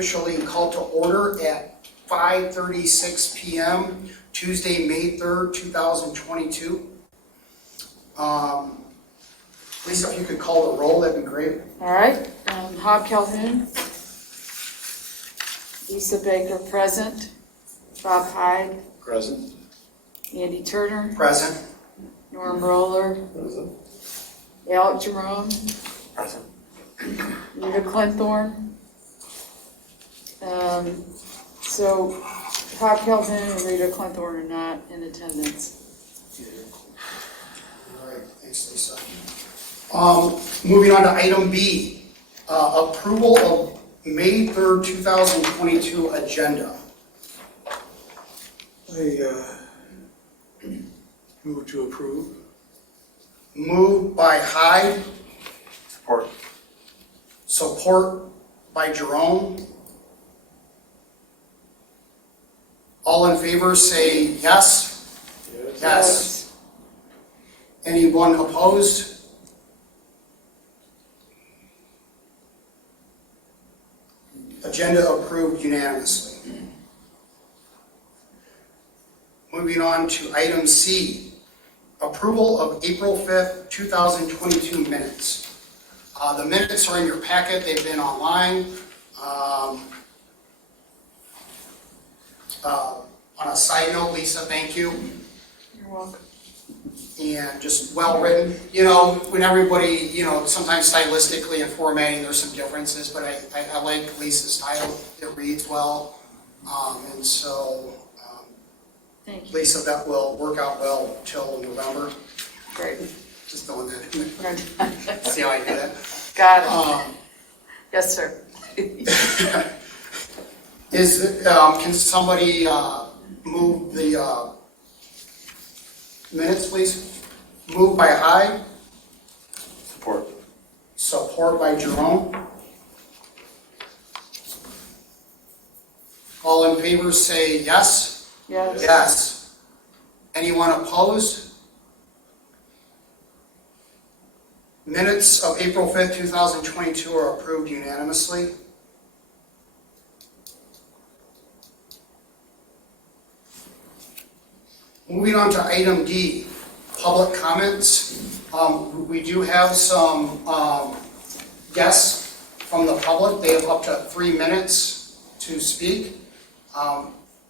officially called to order at 5:36 p.m. Tuesday, May 3rd, 2022. Lisa, if you could call the roll, that'd be great. All right, Hob Calhoun, Lisa Baker present, Bob Hyde, Present. Andy Turner, Present. Norm Roller, Present. Alec Jerome, Present. Rita Clinthorne. So Hob Calhoun and Rita Clinthorne are not in attendance. All right, thanks, Lisa. Moving on to item B, approval of May 3rd, 2022 agenda. I move to approve. Moved by Hyde, Support. support by Jerome. All in favor say yes. Yes. Anyone opposed? Agenda approved unanimously. Moving on to item C, approval of April 5th, 2022 minutes. The minutes are in your packet. They've been online. On a side note, Lisa, thank you. You're welcome. And just well written. You know, when everybody, you know, sometimes stylistically and formatting, there's some differences, but I like Lisa's style. It reads well. And so, Thank you. Lisa, that will work out well till November. Great. Just throwing that in there. Right. See how I do that? Got it. Yes, sir. Can somebody move the minutes, please? Moved by Hyde, Support. support by Jerome. All in favor say yes. Yes. Yes. Anyone opposed? Minutes of April 5th, 2022 are approved unanimously. Moving on to item D, public comments. We do have some guests from the public. They have up to 3 minutes to speak.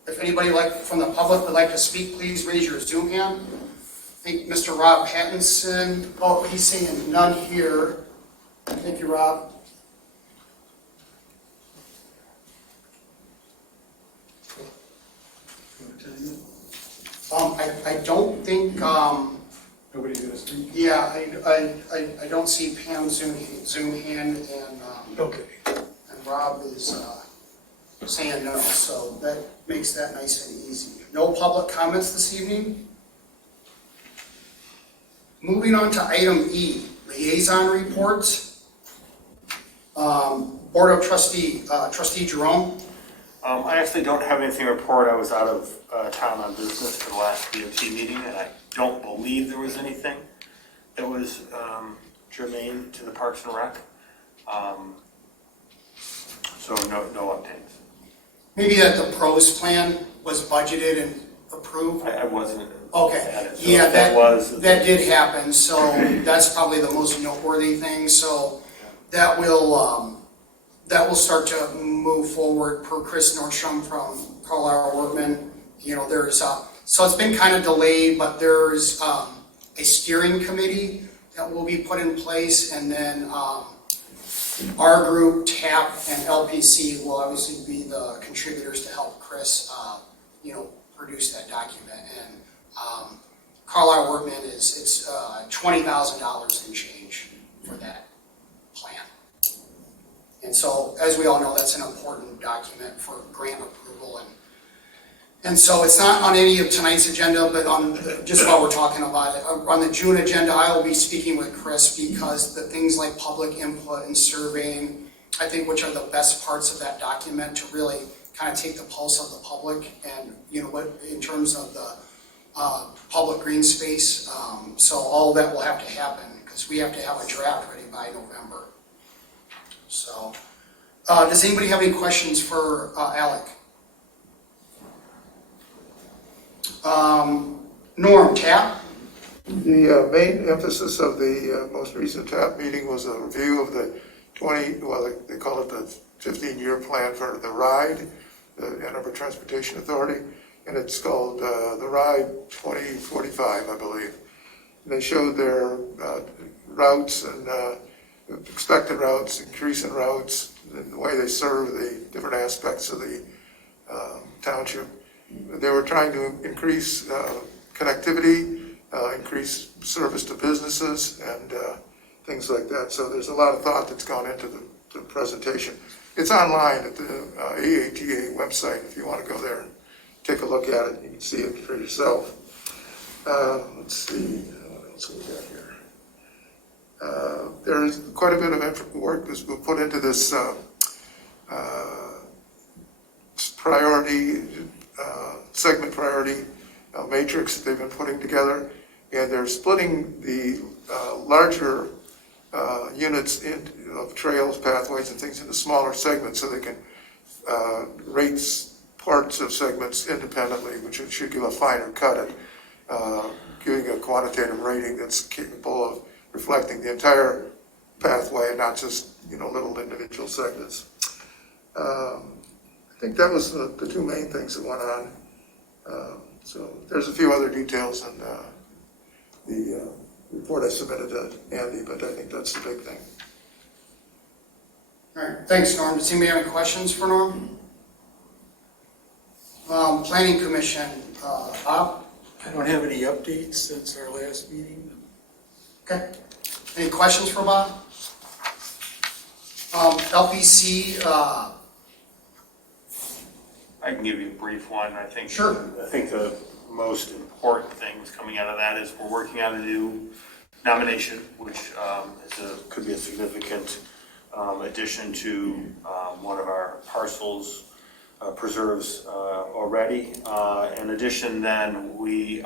If anybody from the public would like to speak, please raise your Zoom hand. I think Mr. Rob Pattinson, oh, he's saying none here. Thank you, Rob. I don't think, Nobody's gonna speak? yeah, I don't see Pam's Zoom hand, and Okay. Rob is saying no, so that makes that nice and easy. No public comments this evening. Moving on to item E, liaison reports. Board of Trustee Jerome. I actually don't have anything to report. I was out of town on business for the last DOT meeting, and I don't believe there was anything that was germane to the Parks and Rec. So no updates. Maybe that the pros plan was budgeted and approved. I wasn't Okay, at it. So yeah, if that that did happen, so that's probably the most noteworthy thing, so that will start to move forward per Chris Nordstrom from Carlisle Workman. You know, so it's been kind of delayed, but there's a steering committee that will be put in place, and then our group, TAP, and LPC will obviously be the contributors to help Chris, produce that document. And Carlisle Workman it's $20,000 and change for that plan. And so, as we all know, that's an important document for grant approval. And so it's not on any of tonight's agenda, but just while we're talking about it, on the June agenda, I will be speaking with Chris because the things like public input and surveying, I think, which are the best parts of that document to really kind of take the pulse of the public and, what in terms of the public green space. So all that will have to happen because we have to have a draft ready by November. So Does anybody have any questions for Alec? Norm, TAP? The main emphasis of the most recent TAP meeting was a review of the they call it the 15-year plan for the RIDE, the Ann Arbor Transportation Authority, and it's called the RIDE 2045, I believe. And they showed their routes and expected routes, increase in routes, and the way they serve the different aspects of the township. They were trying to increase connectivity, increase service to businesses, and things like that. So there's a lot of thought that's gone into the presentation. It's online at the AATA website if you want to go there and take a look at it. You can see it for yourself. Let's see, what else we got here? There is quite a bit of work that's been put into this priority, segment priority matrix that they've been putting together, and they're splitting the larger units of trails, pathways, and things into smaller segments so they can rate parts of segments independently, which should give a finer cut at giving a quantitative rating that's capable of reflecting the entire pathway and not just little individual segments. I think that was the two main things that went on. So there's a few other details in the report I submitted to Andy, but I think that's the big thing. All right, thanks, Norm. Does anybody have any questions for Norm? Planning Commission, Bob? I don't have any updates since our last meeting. Okay. Any questions for Bob? LPC, I can give you a brief one. I think. Sure. I think the most important things coming out of that is we're working on a new nomination, which could be a significant addition to one of our parcels preserves already. In addition, then we've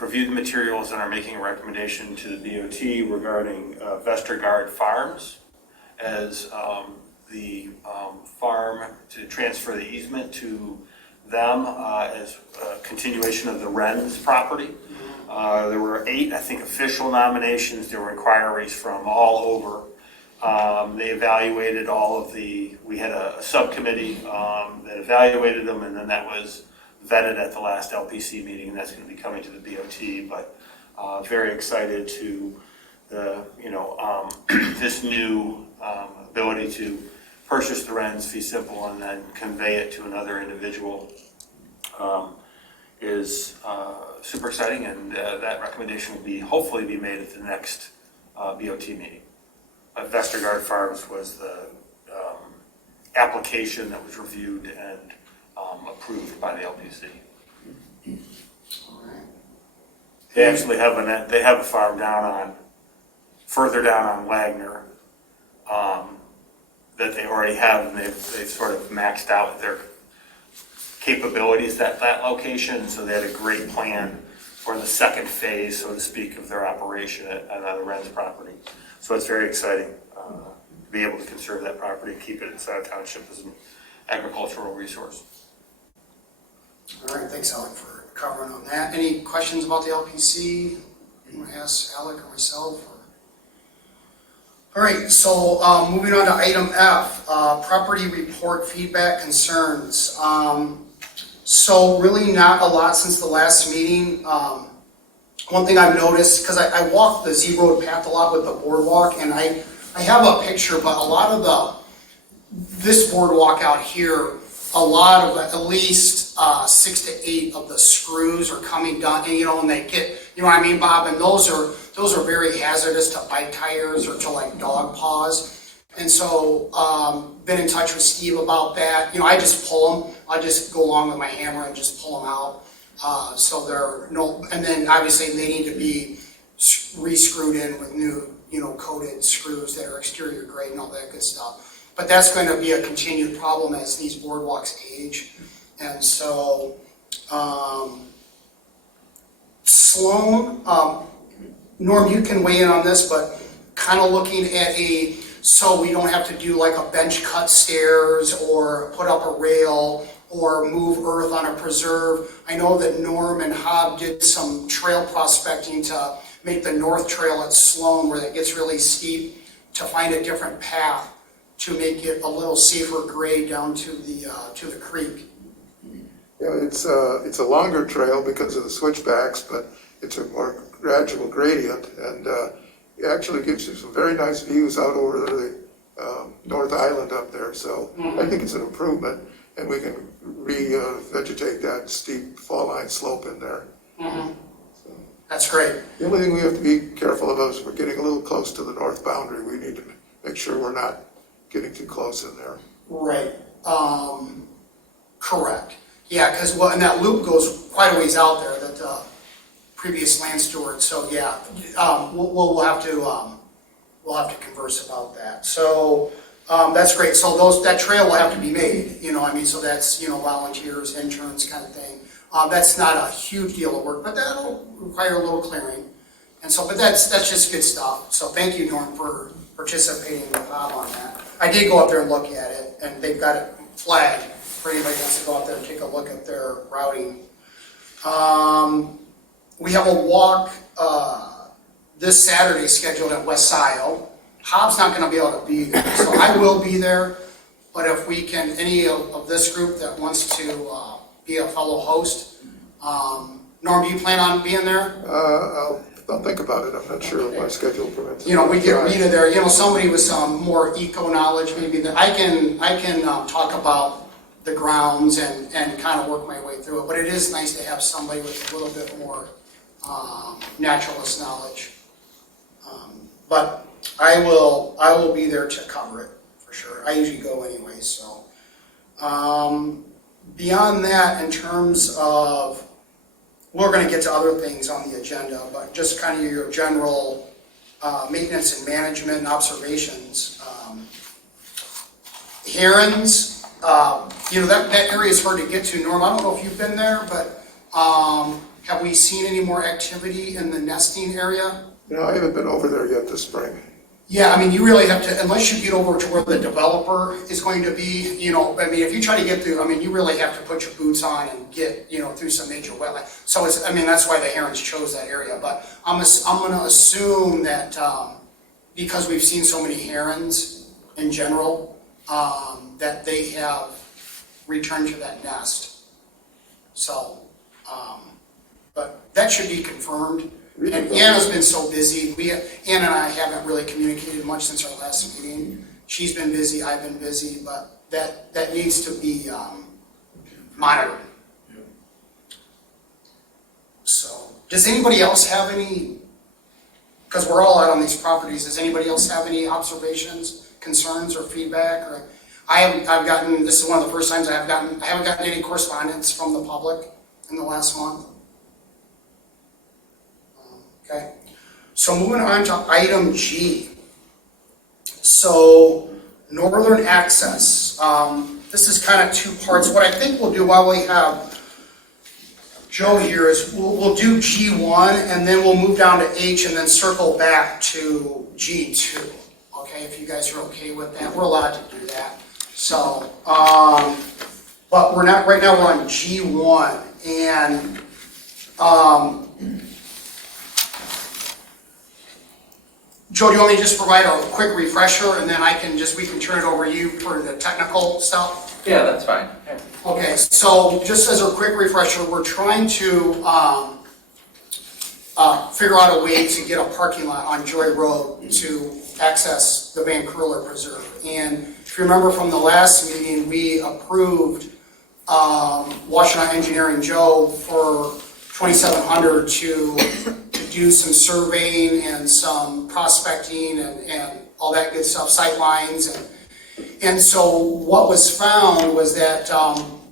reviewed the materials and are making a recommendation to the DOT regarding Vestergaard Farms as the farm to transfer the easement to them as a continuation of the Wren's property. There were 8, I think, official nominations. There were inquiries from all over. They evaluated we had a subcommittee that evaluated them, and then that was vetted at the last LPC meeting, and that's going to be coming to the DOT. But very excited to this new ability to purchase the Wren's fee simple and then convey it to another individual is super exciting, and that recommendation will hopefully be made at the next BOT meeting. Vestergaard Farms was the application that was reviewed and approved by the LPC. They actually have a farm further down on Wagner that they already have, and they've sort of maxed out their capabilities at that location. So they had a great plan for the second phase, so to speak, of their operation at the Wren's property. So it's very exciting to be able to conserve that property and keep it inside township as an agricultural resource. all right, thanks, Alec, for covering on that. Any questions about the LPC? You want to ask Alec or myself? All right, so moving on to item F, property report feedback concerns. So really not a lot since the last meeting. One thing I've noticed, because I walk the Z Road path a lot with the boardwalk, and I have a picture, but a lot of this boardwalk out here, a lot of at least 6 to 8 of the screws are coming down, and and they get, you know what I mean, Bob? And those are very hazardous to bike tires or to like dog paws. And so, been in touch with Steve about that. I just pull them. I just go along with my hammer and just pull them out. So they're and then obviously they need to be re-screwed in with new, coated screws that are exterior grade and all that good stuff. But that's going to be a continued problem as these boardwalks age. And so, Sloan, Norm, you can weigh in on this, but kind of looking at a so we don't have to do like a bench cut stairs or put up a rail or move earth on a preserve. I know that Norm and Hobb did some trail prospecting to make the north trail at Sloan, where it gets really steep, to find a different path to make it a little safer grade down to the creek. Yeah, it's a longer trail because of the switchbacks, but it's a more gradual gradient, and it actually gives you some very nice views out over the North Island up there. So I think it's an improvement, and we can re-vegetate that steep fall line slope in there. That's great. The only thing we have to be careful of is we're getting a little close to the north boundary. We need to make sure we're not getting too close in there. Right. Correct. Yeah, because and that loop goes quite a ways out there. That previous land steward. So yeah, we'll have to converse about that. So that's great. So that trail will have to be made. I mean, so that's volunteers, interns, kind of thing. That's not a huge deal of work, but that'll require a little clearing. And so, but that's just good stuff. So thank you, Norm, for participating with Bob on that. I did go up there and look at it, and they've got it flagged for anybody who wants to go out there and take a look at their routing. We have a walk this Saturday scheduled at West Scio. Hobbs not going to be able to be there, so I will be there. But if we can, any of this group that wants to be a fellow host, Norm, do you plan on being there? I'll think about it. I'm not sure if my schedule permits. We get Rita there. Somebody with some more eco knowledge, maybe that I can talk about the grounds and kind of work my way through it. But it is nice to have somebody with a little bit more naturalist knowledge. But I will be there to cover it for sure. I usually go anyway. So beyond that, in terms of, we're going to get to other things on the agenda, but just kind of your general maintenance and management and observations. Herons, that area is hard to get to. Norm, I don't know if you've been there, but have we seen any more activity in the nesting area? No, I haven't been over there yet this spring. Yeah, I mean, you really have to, unless you get over to where the developer is going to be, I mean, if you try to get through, I mean, you really have to put your boots on and get, through some major wetland. So that's why the herons chose that area. But I'm going to assume that because we've seen so many herons in general, that they have returned to that nest. So, but that should be confirmed. And Anna's been so busy. Anna and I haven't really communicated much since our last meeting. She's been busy, I've been busy, but that needs to be monitored. So, does anybody else have any, because we're all out on these properties, does anybody else have any observations, concerns, or feedback? Or I've gotten, this is one of the first times I haven't gotten any correspondence from the public in the last month. Okay, so moving on to item G. So, northern access. This is kind of two parts. What I think we'll do while we have Joe here is we'll do G1 and then we'll move down to H and then circle back to G2. Okay, if you guys are okay with that, we're allowed to do that. So, but we're not, right now we're on G1 and Joe, do you want me to just provide a quick refresher and then we can turn it over to you for the technical stuff? Yeah, that's fine. Yeah. Okay, so just as a quick refresher, we're trying to figure out a way to get a parking lot on Joy Road to access the Van Curler Preserve. And if you remember from the last meeting, we approved Washtenaw Engineering Joe for $2,700 to do some surveying and some prospecting and all that good stuff, sight lines. And so what was found was that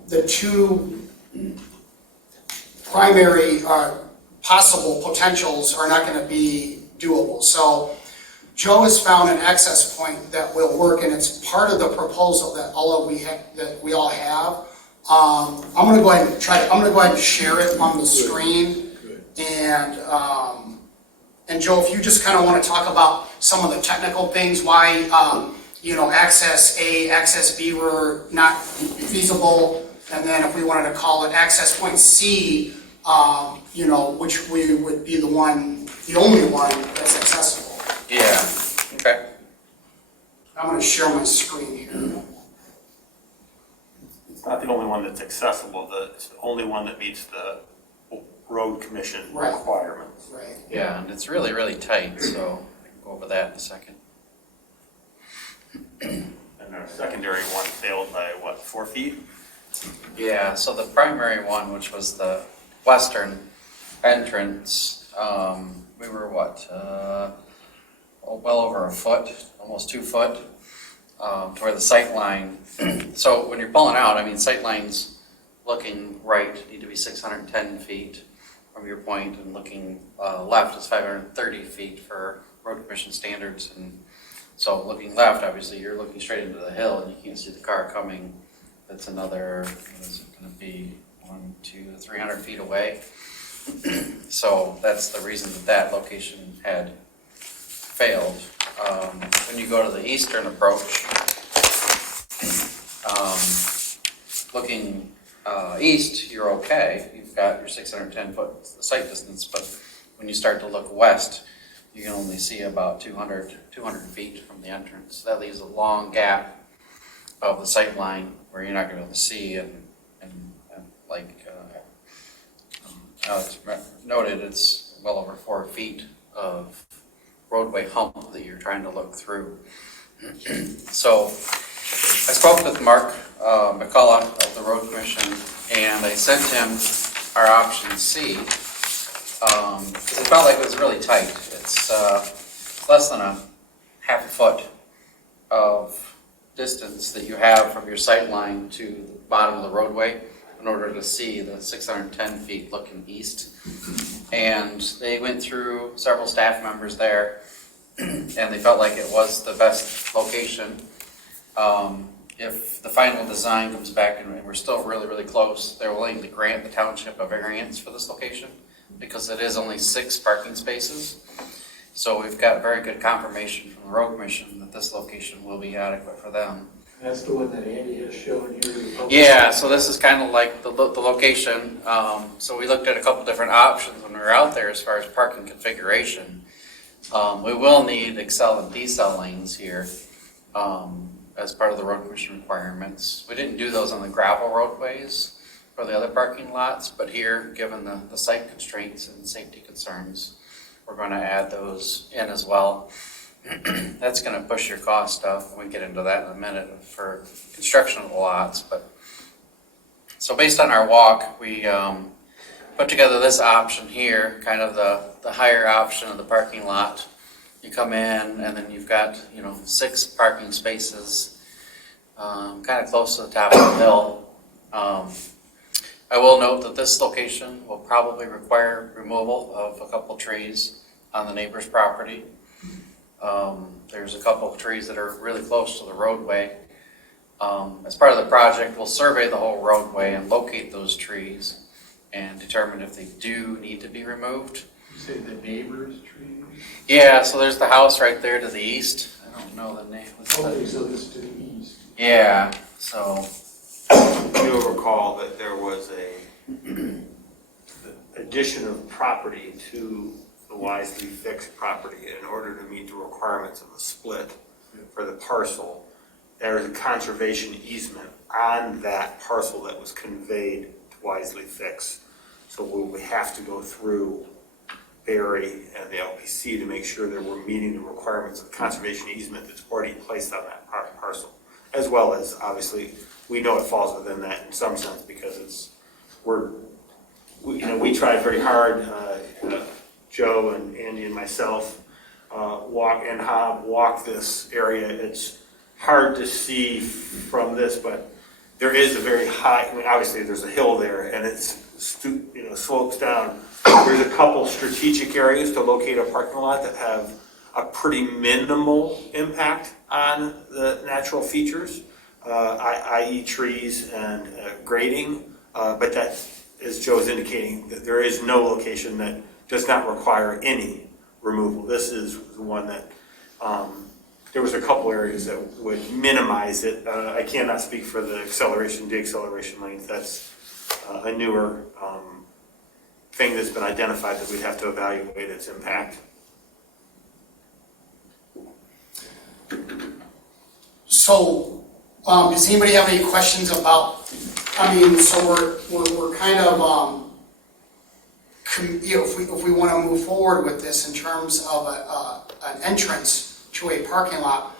the two primary possible potentials are not going to be doable. So Joe has found an access point that will work, and it's part of the proposal that we all have. I'm going to go ahead and share it on the screen. And Joe, if you just kind of want to talk about some of the technical things, why, access A, access B were not feasible. And then if we wanted to call it access point C, which we would be the only one that's accessible. Yeah, okay. I'm gonna share my screen here. It's not the only one that's accessible, it's the only one that meets the road commission Right. requirements. Right. Yeah, and it's really, really tight, so I can go over that in a second. And our secondary one failed by, 4 feet? Yeah, so the primary one, which was the western entrance, we were well over a foot, almost 2 foot, to where the sight line. So when you're pulling out, sight lines looking right need to be 610 feet from your point, and looking left is 530 feet for road commission standards. And so looking left, obviously you're looking straight into the hill and you can't see the car coming. That's another, what is it going to be, 300 feet away. So that's the reason that location had failed. When you go to the eastern approach, looking east, you're okay. You've got your 610 foot sight distance, but when you start to look west, you can only see about 200 feet from the entrance. That leaves a long gap of the sight line where you're not going to be able to see, and like Alex noted, it's well over 4 feet of roadway hump that you're trying to look through. So I spoke with Mark McCullough of the Road Commission, and I sent him our option C, because it felt like it was really tight. It's less than a half a foot of distance that you have from your sight line to the bottom of the roadway in order to see the 610 feet looking east. And they went through several staff members there, and they felt like it was the best location. If the final design comes back and we're still really, really close, they're willing to grant the township a variance for this location because it is only 6 parking spaces. So we've got very good confirmation from the Road Commission that this location will be adequate for them. That's the one that Andy has shown here. Yeah, so this is kind of like the location. So we looked at a couple different options when we were out there as far as parking configuration. We will need accel and decel lanes here as part of the Road Commission requirements. We didn't do those on the gravel roadways for the other parking lots, but here, given the site constraints and safety concerns, we're going to add those in as well. That's going to push your cost up. We can get into that in a minute for construction of the lots. But so based on our walk, we put together this option here, kind of the higher option of the parking lot. You come in and then you've got 6 parking spaces, kind of close to the top of the hill. I will note that this location will probably require removal of a couple trees on the neighbor's property. There's a couple of trees that are really close to the roadway. As part of the project, we'll survey the whole roadway and locate those trees and determine if they do need to be removed. You say the neighbor's trees? Yeah, so there's the house right there to the east. I don't know the name. Okay, so this to the east. Yeah, so You'll recall that there was a addition of property to the Wisely Fixed property in order to meet the requirements of the split for the parcel. There is a conservation easement on that parcel that was conveyed to Wisely Fixed. So we have to go through Barry and the LPC to make sure that we're meeting the requirements of the conservation easement that's already placed on that parcel. As well as, obviously, we know it falls within that in some sense because we tried very hard, Joe and Andy and myself walk this area. It's hard to see from this, but there is a very high, obviously there's a hill there and it's slopes down. There's a couple strategic areas to locate a parking lot that have a pretty minimal impact on the natural features, i.e. trees and grading, but that, as Joe is indicating, that there is no location that does not require any removal. This is the one that There was a couple areas that would minimize it. I cannot speak for the acceleration, deceleration lanes. That's a newer thing that's been identified that we'd have to evaluate its impact. So, does anybody have any questions about, so we're kind of, if we want to move forward with this in terms of an entrance to a parking lot,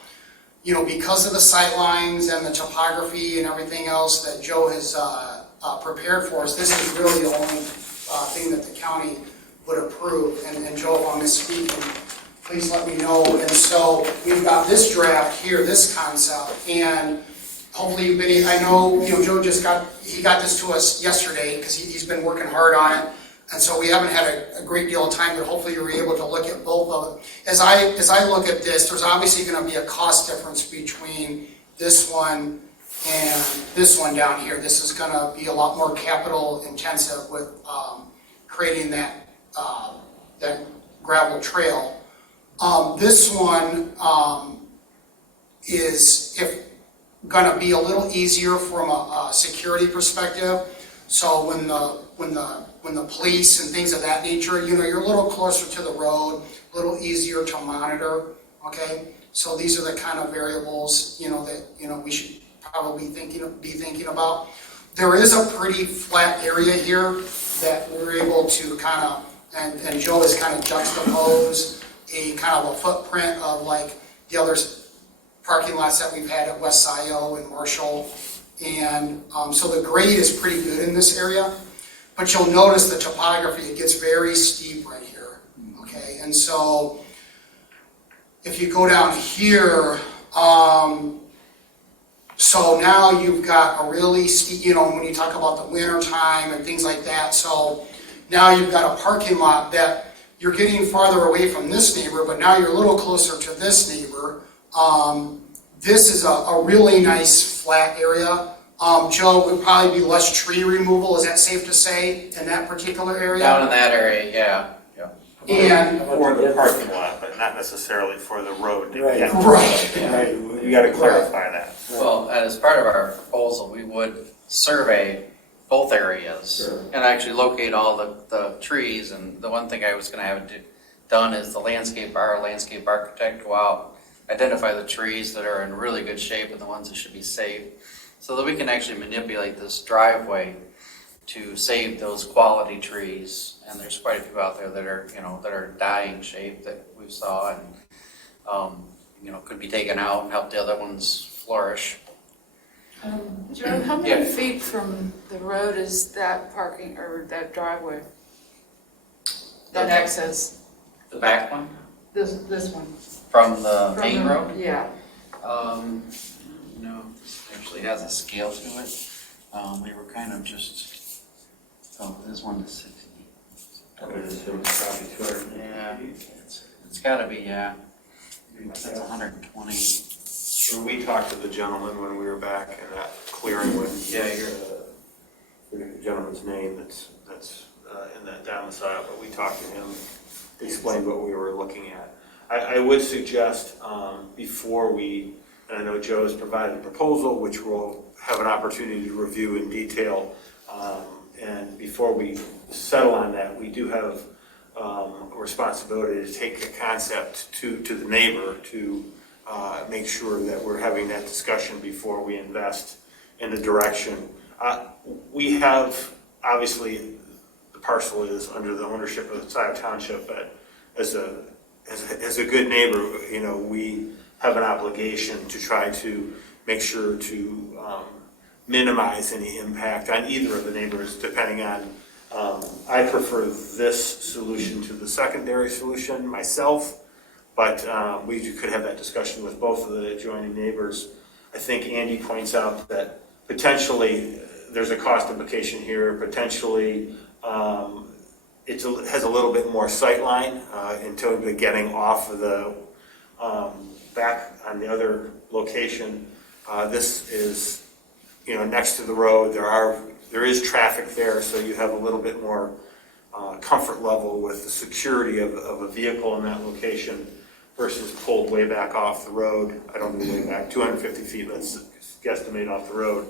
because of the sight lines and the topography and everything else that Joe has prepared for us, this is really the only thing that the county would approve. And Joe, if I'm misspeaking, please let me know. And so we've got this draft here, this concept, and hopefully you've been, I know, Joe got this to us yesterday because he's been working hard on it. And so we haven't had a great deal of time, but hopefully you were able to look at both of them. As I look at this, there's obviously going to be a cost difference between this one and this one down here. This is going to be a lot more capital intensive with creating that gravel trail. This one is going to be a little easier from a security perspective. So when the police and things of that nature, you're a little closer to the road, a little easier to monitor. Okay, so these are the kind of variables that we should probably be thinking about. There is a pretty flat area here that we're able to kind of, and Joe has kind of juxtaposed a kind of a footprint of like the other parking lots that we've had at West Scio and Marshall. And so the grade is pretty good in this area, but you'll notice the topography, it gets very steep right here, okay? And so if you go down here, so now you've got a really steep, when you talk about the winter time and things like that, so now you've got a parking lot that you're getting farther away from this neighbor, but now you're a little closer to this neighbor. This is a really nice flat area. Joe, would probably be less tree removal, is that safe to say, in that particular area? Down in that area, yeah. And, For the parking lot, but not necessarily for the road. Right. Yeah. right, You got to clarify that. Well, as part of our proposal, we would survey both areas Sure. and actually locate all the trees. And the one thing I was going to have done is our landscape architect go out, identify the trees that are in really good shape and the ones that should be saved, so that we can actually manipulate this driveway to save those quality trees. And there's quite a few out there that are, that are dying shape that we saw and, could be taken out and help the other ones flourish. Joe, how many Yeah. feet from the road is that parking, or that driveway? That access, The back one this one? from the From main the- road? Yeah. This actually has a scale to it. We were kind of just, this one is 60. I would assume it's probably 200. Yeah, it's gotta be, yeah. That's 120. Sure, we talked to the gentleman when we were back in that clearing with the gentleman's name that's in that domicile, but we talked to him, explained what we were looking at. I would suggest before we, and I know Joe has provided a proposal, which we'll have an opportunity to review in detail, and before we settle on that, we do have a responsibility to take a concept to the neighbor to make sure that we're having that discussion before we invest in the direction. We have, obviously, the parcel is under the ownership of the Scio Township, but as a good neighbor, we have an obligation to try to make sure to minimize any impact on either of the neighbors, depending on, I prefer this solution to the secondary solution myself, but we could have that discussion with both of the adjoining neighbors. I think Andy points out that potentially there's a cost implication here, potentially it has a little bit more sight line until we're getting off of the back on the other location. This is, next to the road. There is traffic there, so you have a little bit more comfort level with the security of a vehicle in that location versus pulled way back off the road. I don't mean way back, 250 feet, let's guesstimate off the road.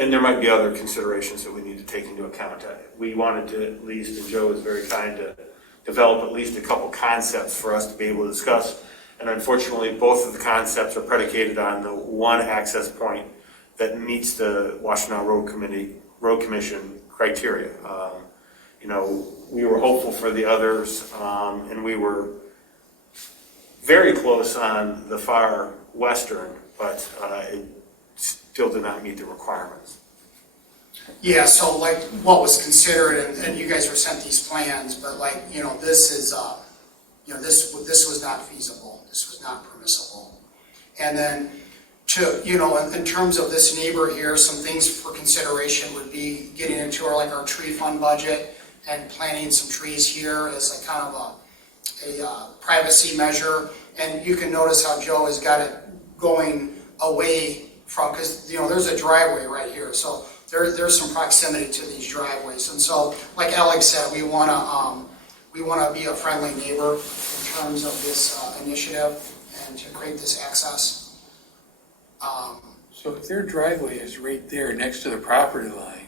And there might be other considerations that we need to take into account. We wanted to at least, and Joe was very kind to develop at least a couple concepts for us to be able to discuss. And unfortunately, both of the concepts are predicated on the one access point that meets the Washtenaw Road Commission criteria. You know, we were hopeful for the others, and we were very close on the far western, but it still did not meet the requirements. Yeah, so like what was considered, and you guys were sent these plans, but like, you know, this is, you know, this was not feasible. This was not permissible. And then to, you know, in terms of this neighbor here, some things for consideration would be getting into our tree fund budget and planting some trees here as a kind of a privacy measure. And you can notice how Joe has got it going away from, because, you know, there's a driveway right here. So there's some proximity to these driveways. And so, like Alex said, we want to be a friendly neighbor in terms of this initiative and to create this access. So if their driveway is right there next to the property line,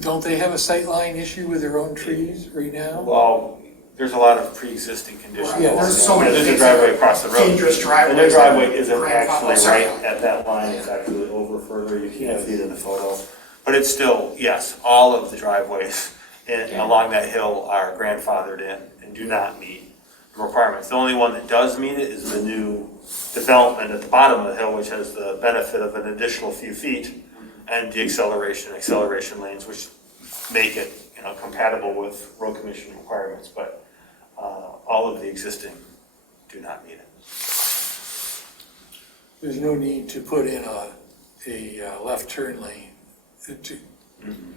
don't they have a sightline issue with their own trees right now? Well, there's a lot of pre-existing conditions. Yeah, there's so many There's a things driveway that are across the road. dangerous driveways. And their driveway isn't Grandfather, actually sorry. right at that line, it's actually over further, you can't see it in the photo. But it's still, yes, all of the driveways along that hill are grandfathered in and do not meet the requirements. The only one that does meet it is the new development at the bottom of the hill, which has the benefit of an additional few feet, and the acceleration lanes, which make it, you know, compatible with road commission requirements, but all of the existing do not meet it. There's no need to put in a left turn lane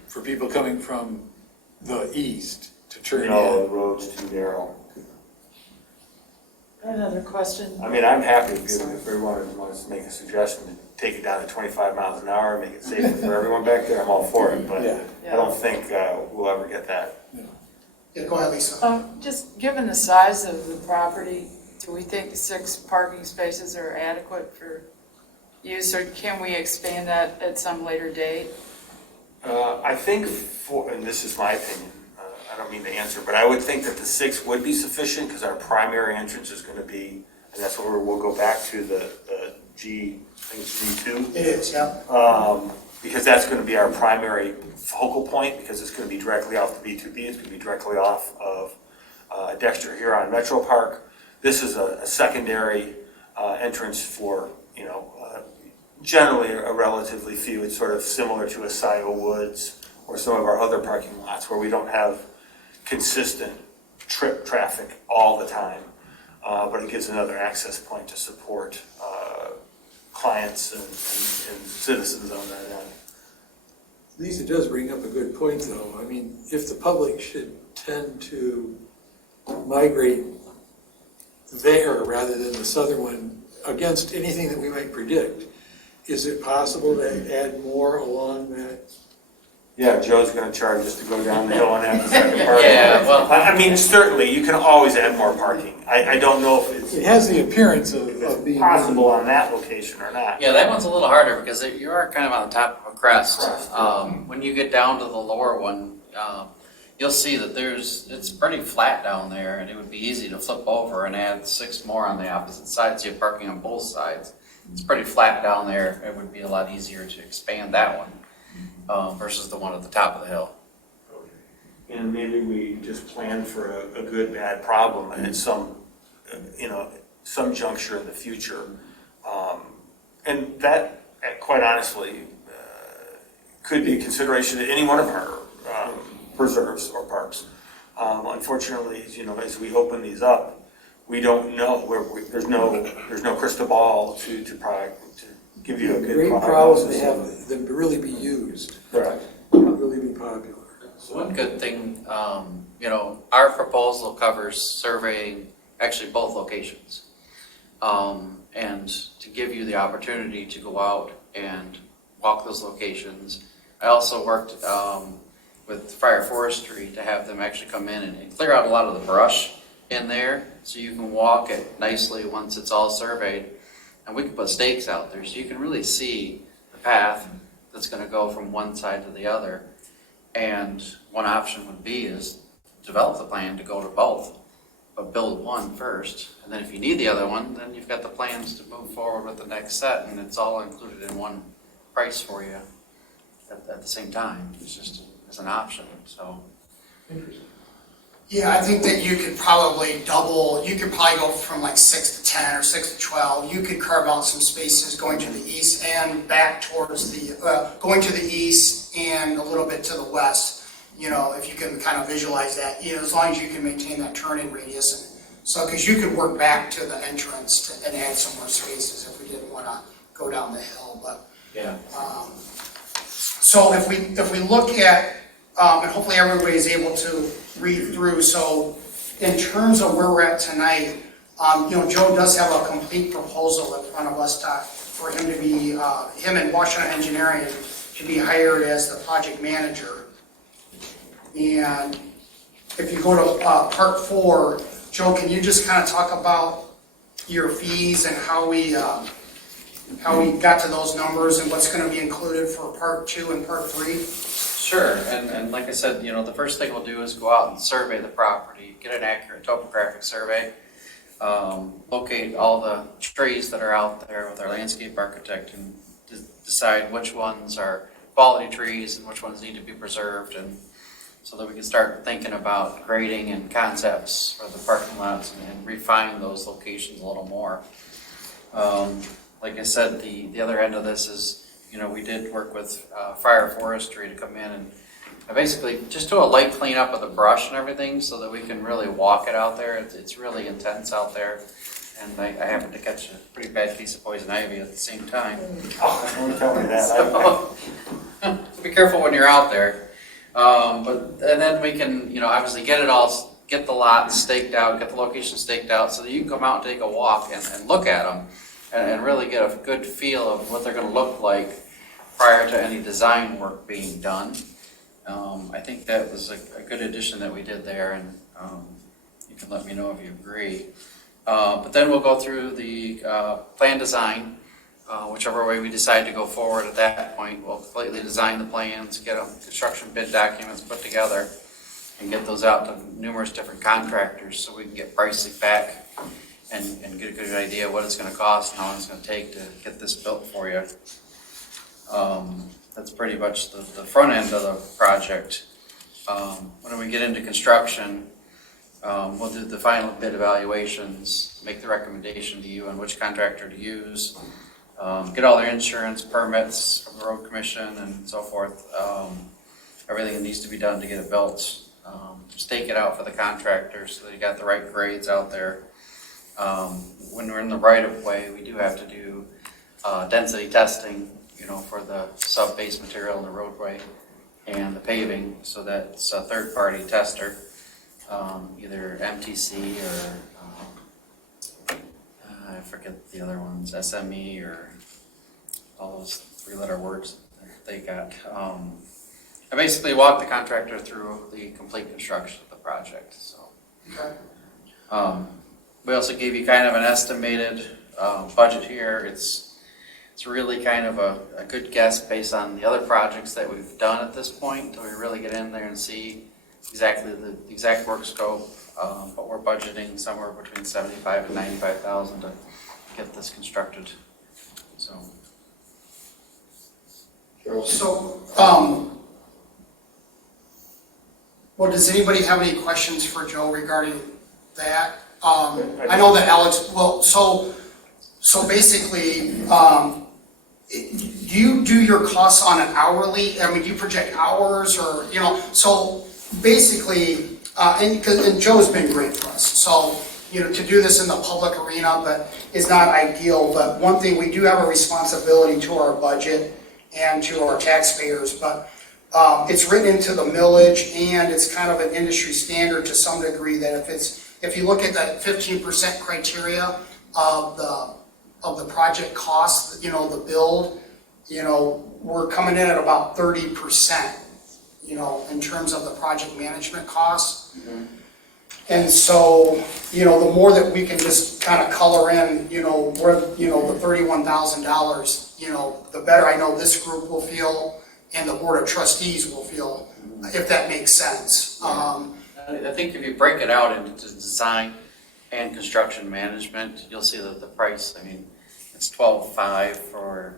for people coming from the east to turn No, in. the road's too narrow. Another question. I mean, I'm happy if everyone wants to make a suggestion to take it down to 25 miles an hour, make it safer for everyone back there, I'm all for it, but Yeah. I don't think we'll ever get that. Yeah, go ahead, Lisa. Just given the size of the property, do we think 6 parking spaces are adequate for use, or can we expand that at some later date? I think and this is my opinion, I don't mean to answer, but I would think that the 6 would be sufficient because our primary entrance is going to be, and that's where we'll go back to the G, I think it's G2. It is, yeah. Because that's going to be our primary focal point, because it's going to be directly off the B2B, it's going to be directly off of Dexter here on Metro Park. This is a secondary entrance for, you know, generally a relatively few. It's sort of similar to a Scio Woods or some of our other parking lots where we don't have consistent trip traffic all the time, but it gives another access point to support clients and citizens on that end. Lisa does bring up a good point, though. I mean, if the public should tend to migrate there rather than the southern one against anything that we might predict, is it possible to add more along that? Yeah, Joe's going to charge us to go down the hill and add the second parking. Yeah, well- I mean, certainly, you can always add more parking. I don't know if It has the appearance of it's being possible on that location or not. Yeah, that one's a little harder because you are kind of on the top of a crest. When you get down to the lower one, you'll see that it's pretty flat down there, and it would be easy to flip over and add 6 more on the opposite side, so you have parking on both sides. It's pretty flat down there. It would be a lot easier to expand that one versus the one at the top of the hill. And maybe we just plan for a good, bad problem and at some, you know, some juncture in the future. And that, quite honestly, could be a consideration to any one of our preserves or parks. Unfortunately, you know, as we open these up, we don't know there's no crystal ball to give you a good great prognosis. problem to have them to really be used, Correct. really be popular. One good thing, you know, our proposal covers surveying actually both locations. And to give you the opportunity to go out and walk those locations. I also worked with fire forestry to have them actually come in and clear out a lot of the brush in there, so you can walk it nicely once it's all surveyed. And we can put stakes out there, so you can really see the path that's gonna go from one side to the other. And one option would be is develop the plan to go to both, but build one first. And then if you need the other one, then you've got the plans to move forward with the next set, and it's all included in one price for you at the same time. It's just as an option, so. Interesting. Yeah, I think that you could probably go from like 6 to 10 or 6 to 12. You could carve out some spaces going to the east and back towards going to the east and a little bit to the west. You know, if you can kind of visualize that, you know, as long as you can maintain that turning radius. And so, because you could work back to the entrance and add some more spaces if we didn't want to go down the hill. But Yeah. so if we look at, and hopefully everybody's able to read through, so in terms of where we're at tonight, you know, Joe does have a complete proposal in front of us for him to be, him and Washington Engineering to be hired as the project manager. And if you go to part 4, Joe, can you just kind of talk about your fees and how we got to those numbers and what's going to be included for part 2 and part 3? Sure, and like I said, you know, the first thing we'll do is go out and survey the property, get an accurate topographic survey, locate all the trees that are out there with our landscape architect, and decide which ones are quality trees and which ones need to be preserved, and so that we can start thinking about grading and concepts for the parking lots and refine those locations a little more. Like I said, the other end of this is, you know, we did work with fire forestry to come in and basically just do a light cleanup of the brush and everything so that we can really walk it out there. It's really intense out there. And I happened to catch a pretty bad case of poison ivy at the same time. Oh, don't tell me that. So, be careful when you're out there. And then we can, you know, obviously get the lot staked out, get the location staked out so that you can come out and take a walk and look at them and really get a good feel of what they're going to look like prior to any design work being done. I think that was a good addition that we did there, and you can let me know if you agree. But then we'll go through the plan design, whichever way we decide to go forward at that point. We'll completely design the plans, get construction bid documents put together, and get those out to numerous different contractors so we can get pricing back and get a good idea what it's going to cost and how long it's going to take to get this built for you. That's pretty much the front end of the project. When we get into construction, we'll do the final bid evaluations, make the recommendation to you on which contractor to use, get all their insurance, permits from the road commission and so forth, everything that needs to be done to get it built, stake it out for the contractor so they got the right grades out there. When we're in the right of way, we do have to do density testing, you know, for the sub-base material in the roadway and the paving, so that's a third-party tester, either MTC or I forget the other ones, SME or all those 3-letter words they got. I basically walk the contractor through the complete construction of the project. So. Okay. We also gave you kind of an estimated budget here. It's really kind of a good guess based on the other projects that we've done at this point until we really get in there and see exactly the exact work scope. But we're budgeting somewhere between $75,000 and $95,000 to get this constructed. So. Well, does anybody have any questions for Joe regarding that? I know that Alex, well, so basically, do you do your costs on an hourly, I mean, do you project hours or, you know, so basically, and Joe's been great for us, so, you know, to do this in the public arena, but is not ideal, but one thing, we do have a responsibility to our budget and to our taxpayers, but it's written into the millage and it's kind of an industry standard to some degree that if you look at that 15% criteria of the project cost, you know, the build, you know, we're coming in at about 30%, you know, in terms of the project management costs. Mm-hmm. And so, the more that we can just kind of color in, where, the $31,000, the better I know this group will feel and the board of trustees will feel, if that makes sense. I think if you break it out into design and construction management, you'll see that the price, I mean, it's 12.5 for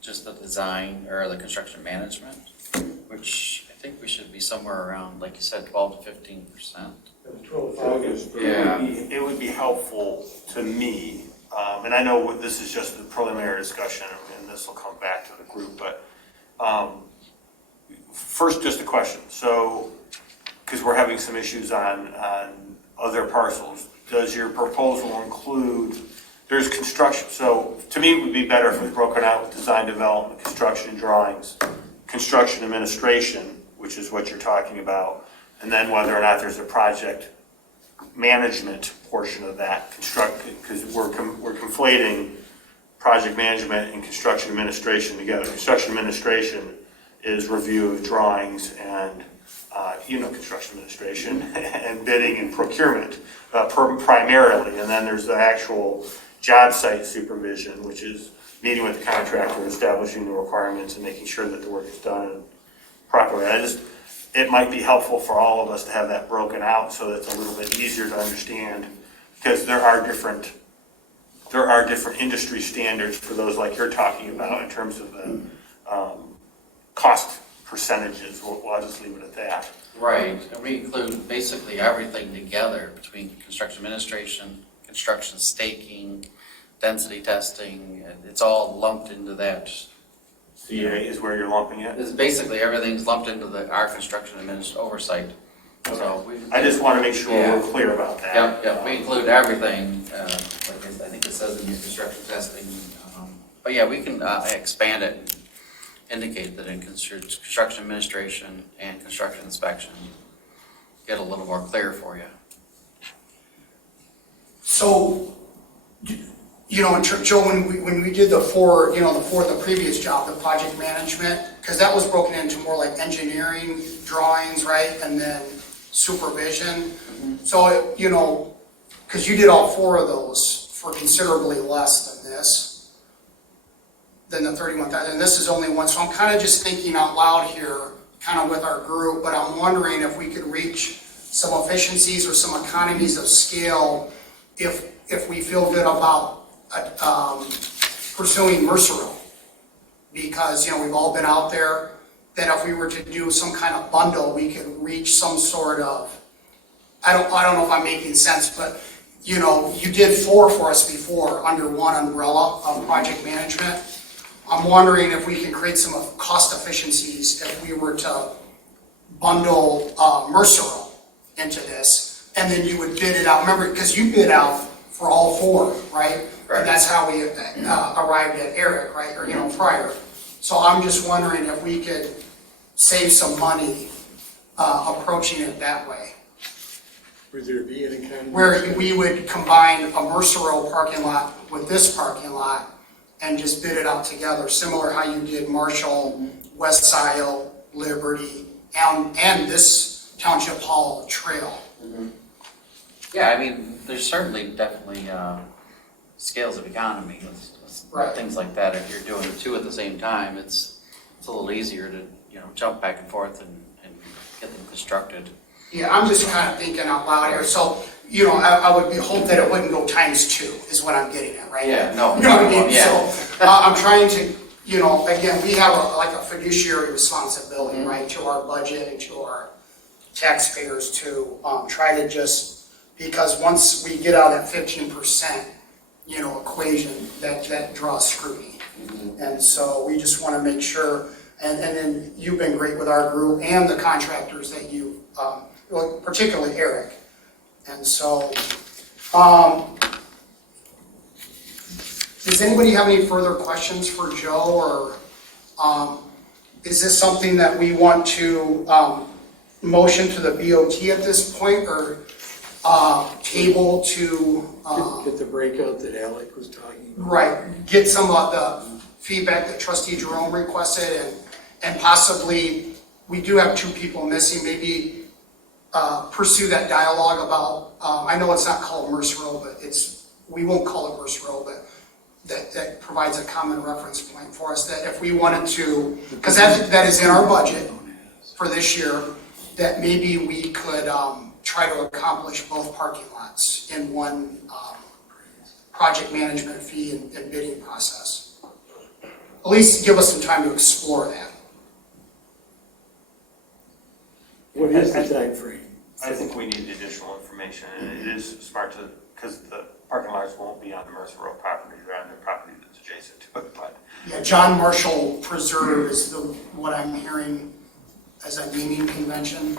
just the design or the construction management, which I think we should be somewhere around, like you said, 12 to 15%. 12.5 Yeah. It would be helpful to me, and I know this is just a preliminary discussion, and this will come back to the group, but first, just a question. So, because we're having some issues on other parcels, does your proposal include, there's construction, so to me it would be better if it was broken out with design development, construction drawings, construction administration, which is what you're talking about, and then whether or not there's a project management portion of that because we're conflating project management and construction administration together. Construction administration is review of drawings and construction administration and bidding and procurement primarily, and then there's the actual job site supervision, which is meeting with the contractor, establishing the requirements and making sure that the work is done properly. It might be helpful for all of us to have that broken out so that it's a little bit easier to understand, because there are different industry standards for those like you're talking about in terms of the cost percentages. I'll just leave it at that. Right, and we include basically everything together between construction administration, construction staking, density testing, it's all lumped into that. CA is where you're lumping it? It's basically everything's lumped into our construction oversight. So I just want to make sure Yeah. we're clear about that. Yep, we include everything, like I think it says in your construction testing. But yeah, we can expand it, indicate that in construction administration and construction inspection, get a little more clear for you. So, Joe, when we did the previous job, the project management, because that was broken into more like engineering, drawings, right, and then supervision. So, because you did all 4 of those for considerably less than the 31,000, and this is only one, so I'm kind of just thinking out loud here, kind of with our group, but I'm wondering if we could reach some efficiencies or some economies of scale if we feel good about pursuing Mercero, because we've all been out there, that if we were to do some kind of bundle, we could reach some sort of, I don't know if I'm making sense, but you did 4 for us before under one umbrella of project management. I'm wondering if we can create some cost efficiencies if we were to bundle Mercero into this, and then you would bid it out. Remember, because you bid out for all 4, right? And that's how we arrived at Eric, right, or prior. So I'm just wondering if we could save some money approaching it that way. Would there be any kind of? Where we would combine a Mercero parking lot with this parking lot and just bid it out together, similar how you did Marshall, West Scio, Liberty, and this Township Hall Trail. Yeah, I mean, there's certainly definitely scales of economy with Right. things like that. If you're doing 2 at the same time, it's a little easier to jump back and forth and get them constructed. Yeah, I'm just kind of thinking out loud here. So, I would hope that it wouldn't go ×2 is what I'm getting at, right? Yeah, no. You know what I mean? Yeah. So, I'm trying to, again, we have a fiduciary responsibility, right, to our budget and to our taxpayers to try to just, because once we get out at 15%, equation, that draws scrutiny. And so we just want to make sure, and then you've been great with our group and the contractors that you, particularly Eric. And so, does anybody have any further questions for Joe, or is this something that we want to motion to the BOT at this point, or table to Get the breakout that Alec was talking about. right, get some of the feedback that Trustee Jerome requested, and possibly, we do have 2 people missing, maybe pursue that dialogue about, I know it's not called Mercer Road, but we won't call it Mercer Road, but that provides a common reference point for us, that if we wanted to, because that is in our budget for this year, that maybe we could try to accomplish both parking lots in one project management fee and bidding process. At least give us some time to explore that. What is the time frame? I think we need additional information, and it is smart to, because the parking lots won't be on the Mercer Road property, they're on the property that's adjacent to it, but. Yeah, John Marshall Preserve is what I'm hearing as a naming convention.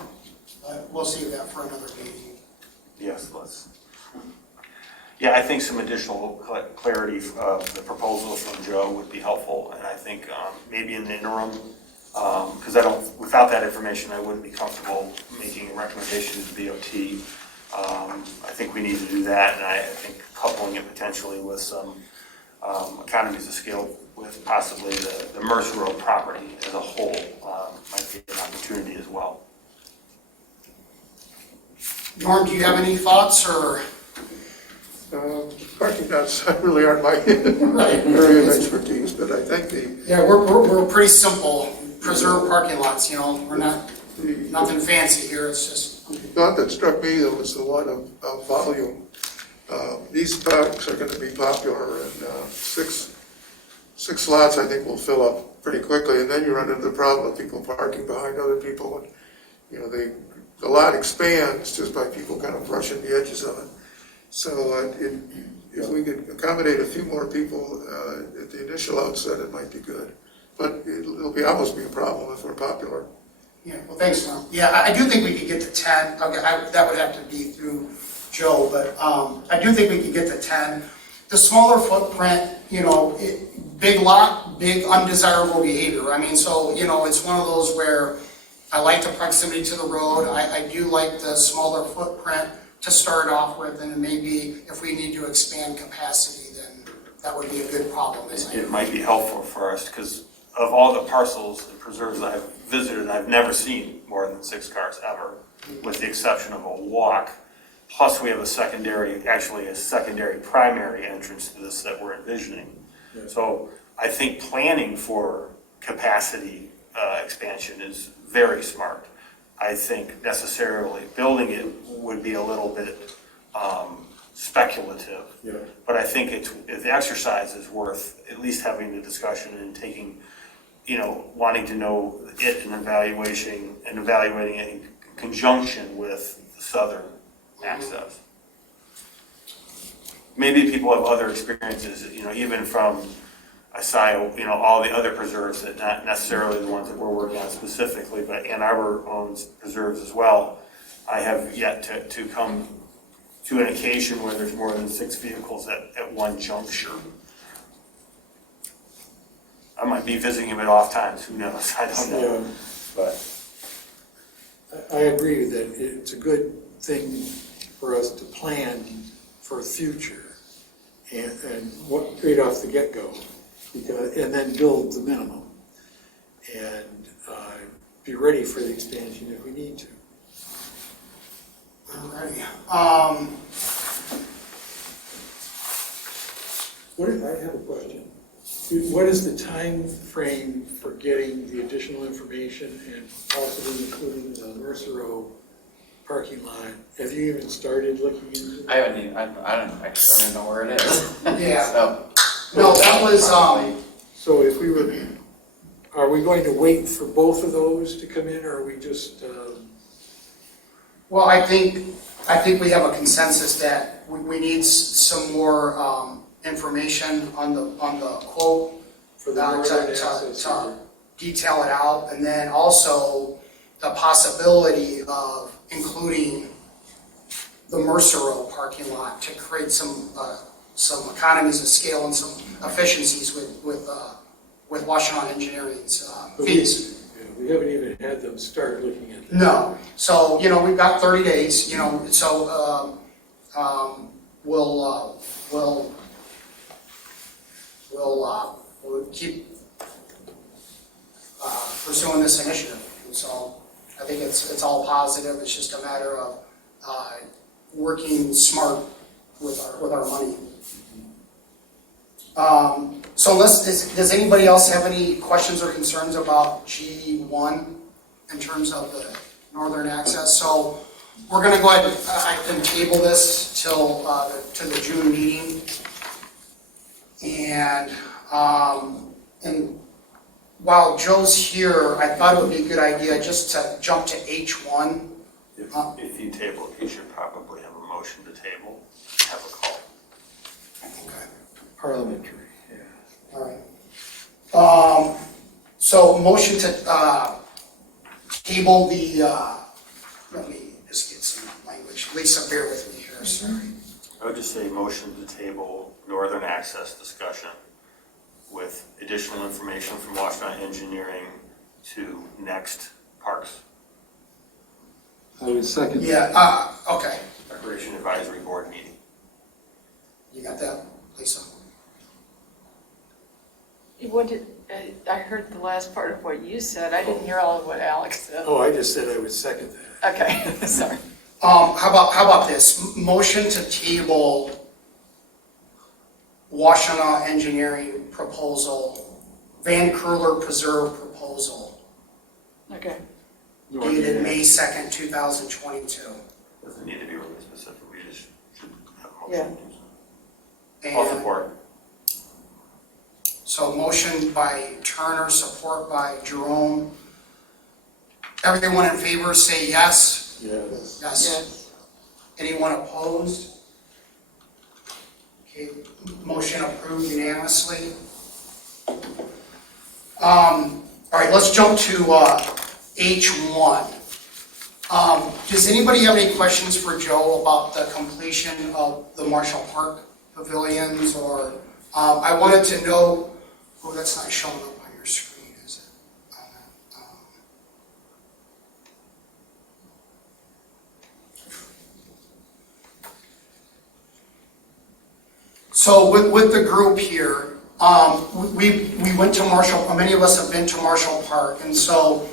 We'll save that for another meeting. Yes, let's. Yeah, I think some additional clarity of the proposal from Joe would be helpful, and I think maybe in the interim, because without that information, I wouldn't be comfortable making a recommendation to the DOT. I think we need to do that, and I think coupling it potentially with some economies of scale with possibly the Mercer Road property as a whole might be an opportunity as well. Norm, do you have any thoughts or? Parking lots really aren't my area of expertise, but I think Yeah, we're pretty simple. Preserve parking lots, we're not, nothing fancy here, it's just. the thought that struck me though was the one of volume. These parks are gonna be popular, and six slots I think will fill up pretty quickly, and then you run into the problem of people parking behind other people, and the lot expands just by people kind of brushing the edges of it. So if we could accommodate a few more people at the initial outset, it might be good. But it'll almost be a problem if we're popular. Yeah, well, thanks, Norm. Yeah, I do think we could get to 10. Okay, that would have to be through Joe, but I do think we could get to 10. The smaller footprint, big lot, big undesirable behavior. I mean, so, it's one of those where I like the proximity to the road. I do like the smaller footprint to start off with, and maybe if we need to expand capacity, then that would be a good problem. It might be helpful for us, because of all the parcels and preserves I've visited, I've never seen more than 6 cars ever, with the exception of a walk. Plus, we have a secondary primary entrance to this that we're envisioning. Yeah. So I think planning for capacity expansion is very smart. I think necessarily building it would be a little bit speculative. Yeah. But I think the exercise is worth at least having the discussion and taking, wanting to know it and evaluating it in conjunction with the southern access. Maybe people have other experiences, even from Scio, all the other preserves that not necessarily the ones that we're working on specifically, but Ann Arbor owns preserves as well. I have yet to come to an occasion where there's more than 6 vehicles at one juncture. I might be visiting him at off times, who knows, I don't know. Yeah. But I agree that it's a good thing for us to plan for the future and what right off the get-go, and then build the minimum and be ready for the expansion if we need to. Alrighty. I have a question. What is the time frame for getting the additional information and possibly including the Mercer Road parking lot? Have you even started looking into it? I haven't even, I don't even know where it is. Yeah. So, No, that was, So if we were, are we going to wait for both of those to come in, or are we just? well, I think we have a consensus that we need some more information on the quote For the northern access to detail it out, and then also the possibility of including the Mercer Road parking lot to create some economies of scale and some efficiencies with Washington Engineering's fees. We haven't even had them start looking at that. No, so we've got 30 days. So we'll keep pursuing this initiative. And so I think it's all positive, it's just a matter of, working smart with our money. So does anybody else have any questions or concerns about G1 in terms of the northern access? So we're gonna go ahead and table this till, to the June meeting. And while Joe's here, I thought it would be a good idea just to jump to H1. If you table it, you should probably have a motion to table, have a call. Okay. Parliamentary, yeah. All right. So motion to table the, let me just get some language. Lisa, bear with me here, sorry. I would just say motion to table northern access discussion with additional information from Washington Engineering to next Parks I would second. Yeah, okay. Recreation Advisory Board meeting. You got that, Lisa? What did, I heard the last part of what you said. I didn't hear all of what Alex said. Oh, I just said I would second that. Okay, sorry. How about this? Motion to table Washtenaw Engineering proposal, Van Curler Preserve proposal, Okay. dated May 2nd, 2022. Doesn't need to be really specific, we just should have a Yeah. motion to do so. All And support. so motion by Turner, support by Jerome. Everyone in favor say yes. Yes. Yes. Yes. Anyone opposed? Okay, motion approved unanimously. All right, let's jump to H1. Does anybody have any questions for Joe about the completion of the Marshall Park pavilions, or I wanted to know, oh, that's not showing up on your screen, is it? So with the group here, we went to Marshall, many of us have been to Marshall Park, and so,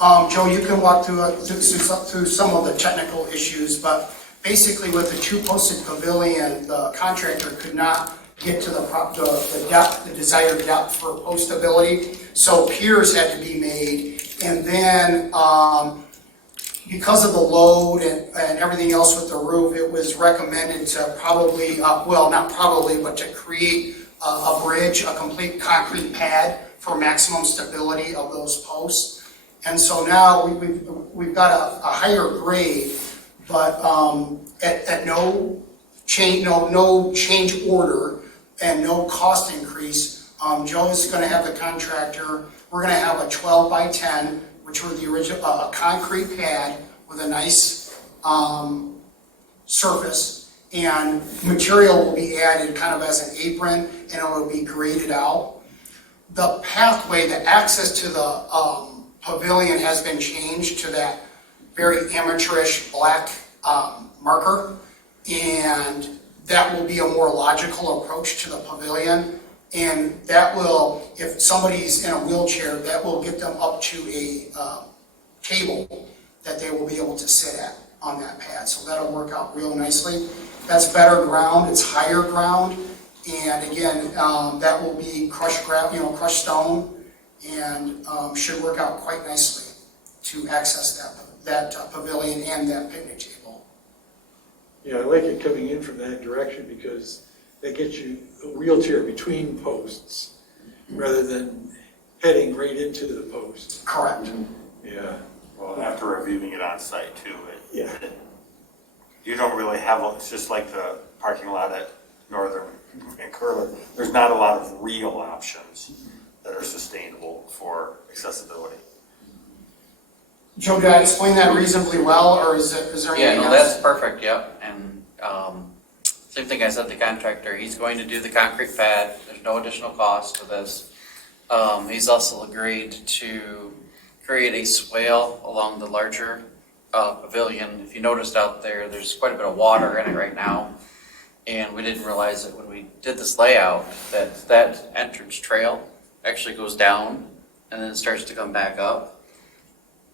Joe, you can walk through some of the technical issues, but basically with the two posted pavilion, the contractor could not get to the depth, the desired depth for postability, so piers had to be made, and then, because of the load and everything else with the roof, it was recommended to probably, well, not probably, but to create a bridge, a complete concrete pad for maximum stability of those posts. And so now we've got a higher grade, but at no change order and no cost increase, Joe's going to have the contractor, we're going to have a 12 by 10, which were the original, a concrete pad with a nice surface, and material will be added kind of as an apron, and it will be graded out. The pathway, the access to the pavilion has been changed to that very amateurish black marker, and that will be a more logical approach to the pavilion. And that will, if somebody's in a wheelchair, that will get them up to a table that they will be able to sit at on that pad. So that'll work out real nicely. That's better ground, it's higher ground. And again, that will be crushed crushed stone, and should work out quite nicely to access that pavilion and that picnic table. Yeah, I like it coming in from that direction because that gets you a wheelchair between posts rather than heading right into the post. Correct. Yeah. Well, after reviewing it on site too, Yeah. you don't really have, it's just like the parking lot at Northern and Curler. There's not a lot of real options that are sustainable for accessibility. Joe, did I explain that reasonably well, or is there Yeah, anything no, else? that's perfect, yep, and, same thing I said to the contractor, he's going to do the concrete pad, there's no additional cost to this. He's also agreed to create a swale along the larger, pavilion. If you noticed out there, there's quite a bit of water in it right now, and we didn't realize it when we did this layout, that entrance trail actually goes down, and then it starts to come back up.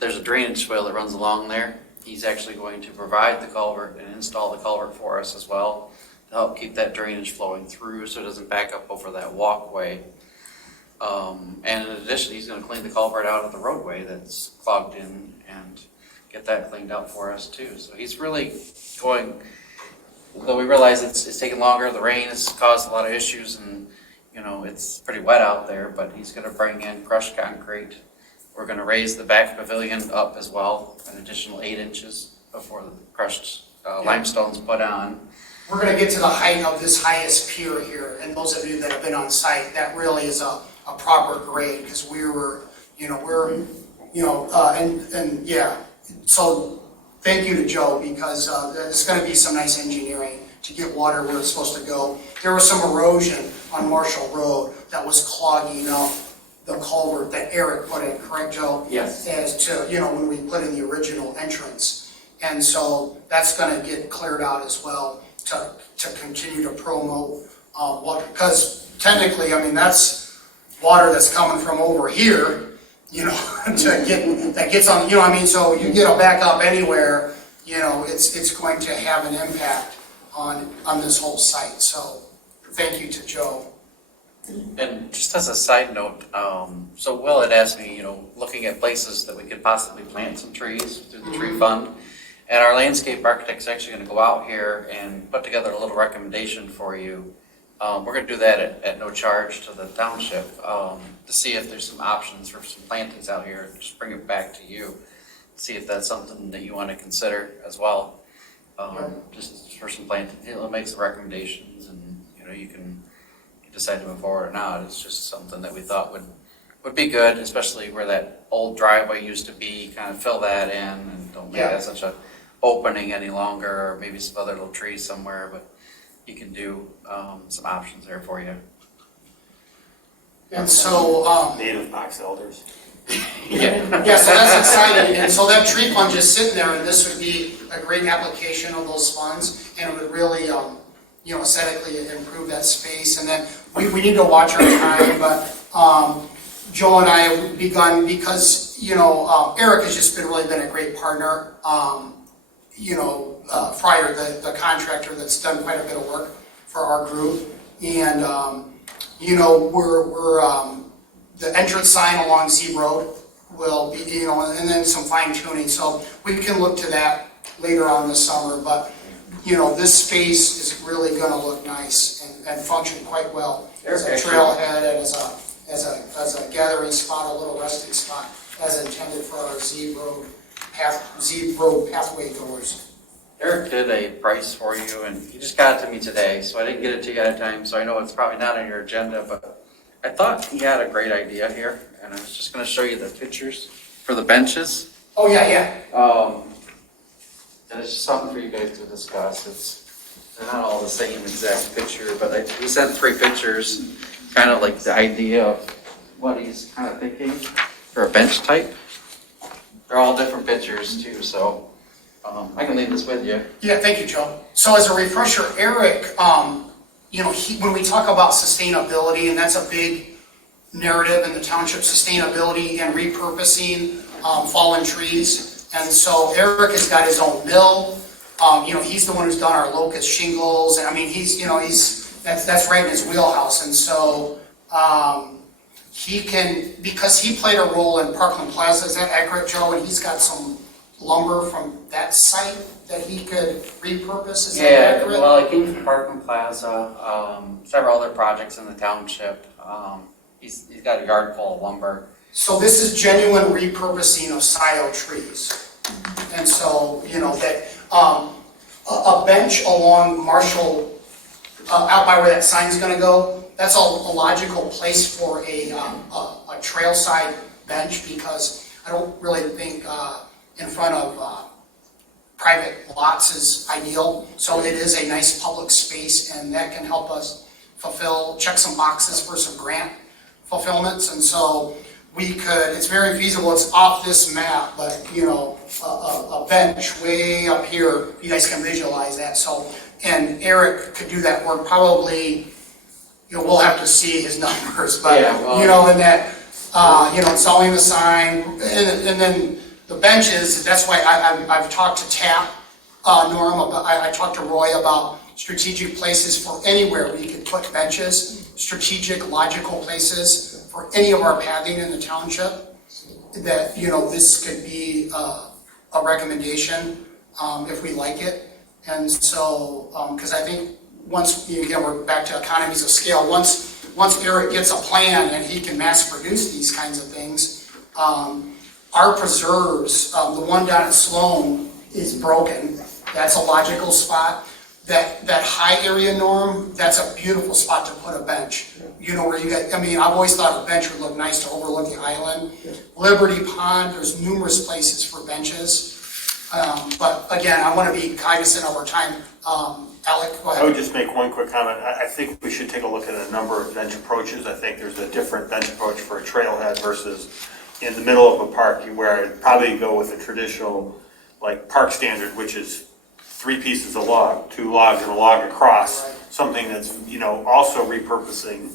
there's a drainage swale that runs along there. He's actually going to provide the culvert and install the culvert for us as well to help keep that drainage flowing through so it doesn't back up over that walkway. And in addition, he's gonna clean the culvert out of the roadway that's clogged in and get that cleaned out for us too. So he's really going, though we realize it's taking longer, the rain has caused a lot of issues and, you know, it's pretty wet out there, but he's gonna bring in crushed concrete. We're gonna raise the back pavilion up as well, an additional 8 inches before the crushed limestone's put on. We're gonna get to the height of this highest pier here, and those of you that have been on site, that really is a proper grade, because and yeah. So, thank you to Joe, because there's gonna be some nice engineering to get water where it's supposed to go. There was some erosion on Marshall Road that was clogging up the culvert that Eric put in, correct, Joe? Yes. As to, when we put in the original entrance. And so that's gonna get cleared out as well to continue to promote water. Because technically, that's water that's coming from over here, that gets on, so you get a backup anywhere, it's going to have an impact on this whole site. So thank you to Joe. And just as a side note, so Will had asked me, looking at places that we could possibly plant some trees through the tree fund. And our landscape architect's actually gonna go out here and put together a little recommendation for you. We're gonna do that at no charge to the township, to see if there's some options for some plantings out here, and just bring it back to you. See if that's something that you wanna consider as well. Just for some planting, he'll make some recommendations and, you can decide to move forward or not. It's just something that we thought would be good, especially where that old driveway used to be, kind of fill that in and don't make that such a opening any longer, or maybe some other little trees somewhere, but you can do some options there for you. And so, Native box elders. so that's exciting. And so that tree fund is sitting there, and this would be a great application of those funds, and it would really, aesthetically improve that space. And then we need to watch our time, but Joe and I have begun, because, Eric has just really been a great partner. Fryer, the contractor that's done quite a bit of work for our group. And, we're the entrance sign along Z Road will be, and then some fine tuning. So we can look to that later on this summer. But, this space is really gonna look nice and function quite well as a trailhead and as a gathering spot, a little resting spot, as intended for our Z Road pathway goers. Eric did a price for you, and he just got it to me today, so I didn't get it to you at a time, so I know it's probably not on your agenda, but I thought he had a great idea here, and I was just gonna show you the pictures for the benches. Oh, yeah. And it's just something for you guys to discuss. They're not all the same exact picture, but he sent 3 pictures, kind of like the idea of what he's kind of thinking for a bench type. They're all different pictures too, so I can leave this with you. Yeah, thank you, Joe. So as a refresher, Eric, when we talk about sustainability, and that's a big narrative in the township, sustainability and repurposing fallen trees. And so Eric has got his own mill. He's the one who's done our locust shingles. And that's right in his wheelhouse. And so he can, because he played a role in Parkland Plaza, is that accurate, Joe? And he's got some lumber from that site that he could repurpose, is that accurate? Yeah, well, I came from Parkland Plaza, several other projects in the township. He's got a yard full of lumber. So this is genuine repurposing of Scio trees. And so, that a bench along Marshall, out by where that sign's gonna go, that's a logical place for a trailside bench, because I don't really think in front of private lots is ideal. So it is a nice public space, and that can help us check some boxes for some grant fulfillments. And so it's very feasible, it's off this map, but a bench way up here, you guys can visualize that. So, and Eric could do that work probably, we'll have to see his numbers, but, Yeah, well, and that, installing the sign, and then the benches, that's why I've talked to TAP, Norm, I talked to Roy about strategic places for anywhere we could put benches, strategic, logical places for any of our pathing in the township, that, this could be a recommendation, if we like it. And so, because I think once, again, we're back to economies of scale, once Eric gets a plan and he can mass produce these kinds of things, our preserves, the one down at Sloan is broken. That's a logical spot. That high area, Norm, that's a beautiful spot to put a bench. Where you got, I've always thought a bench would look nice to overlook the island. Liberty Pond, there's numerous places for benches. But again, I want to be cognizant of our time. Alec, go ahead. I would just make one quick comment. I think we should take a look at a number of bench approaches. I think there's a different bench approach for a trailhead versus in the middle of a park, where I'd probably go with a traditional, like, park standard, which is 3 pieces of log, 2 logs and a log across, something that's, also repurposing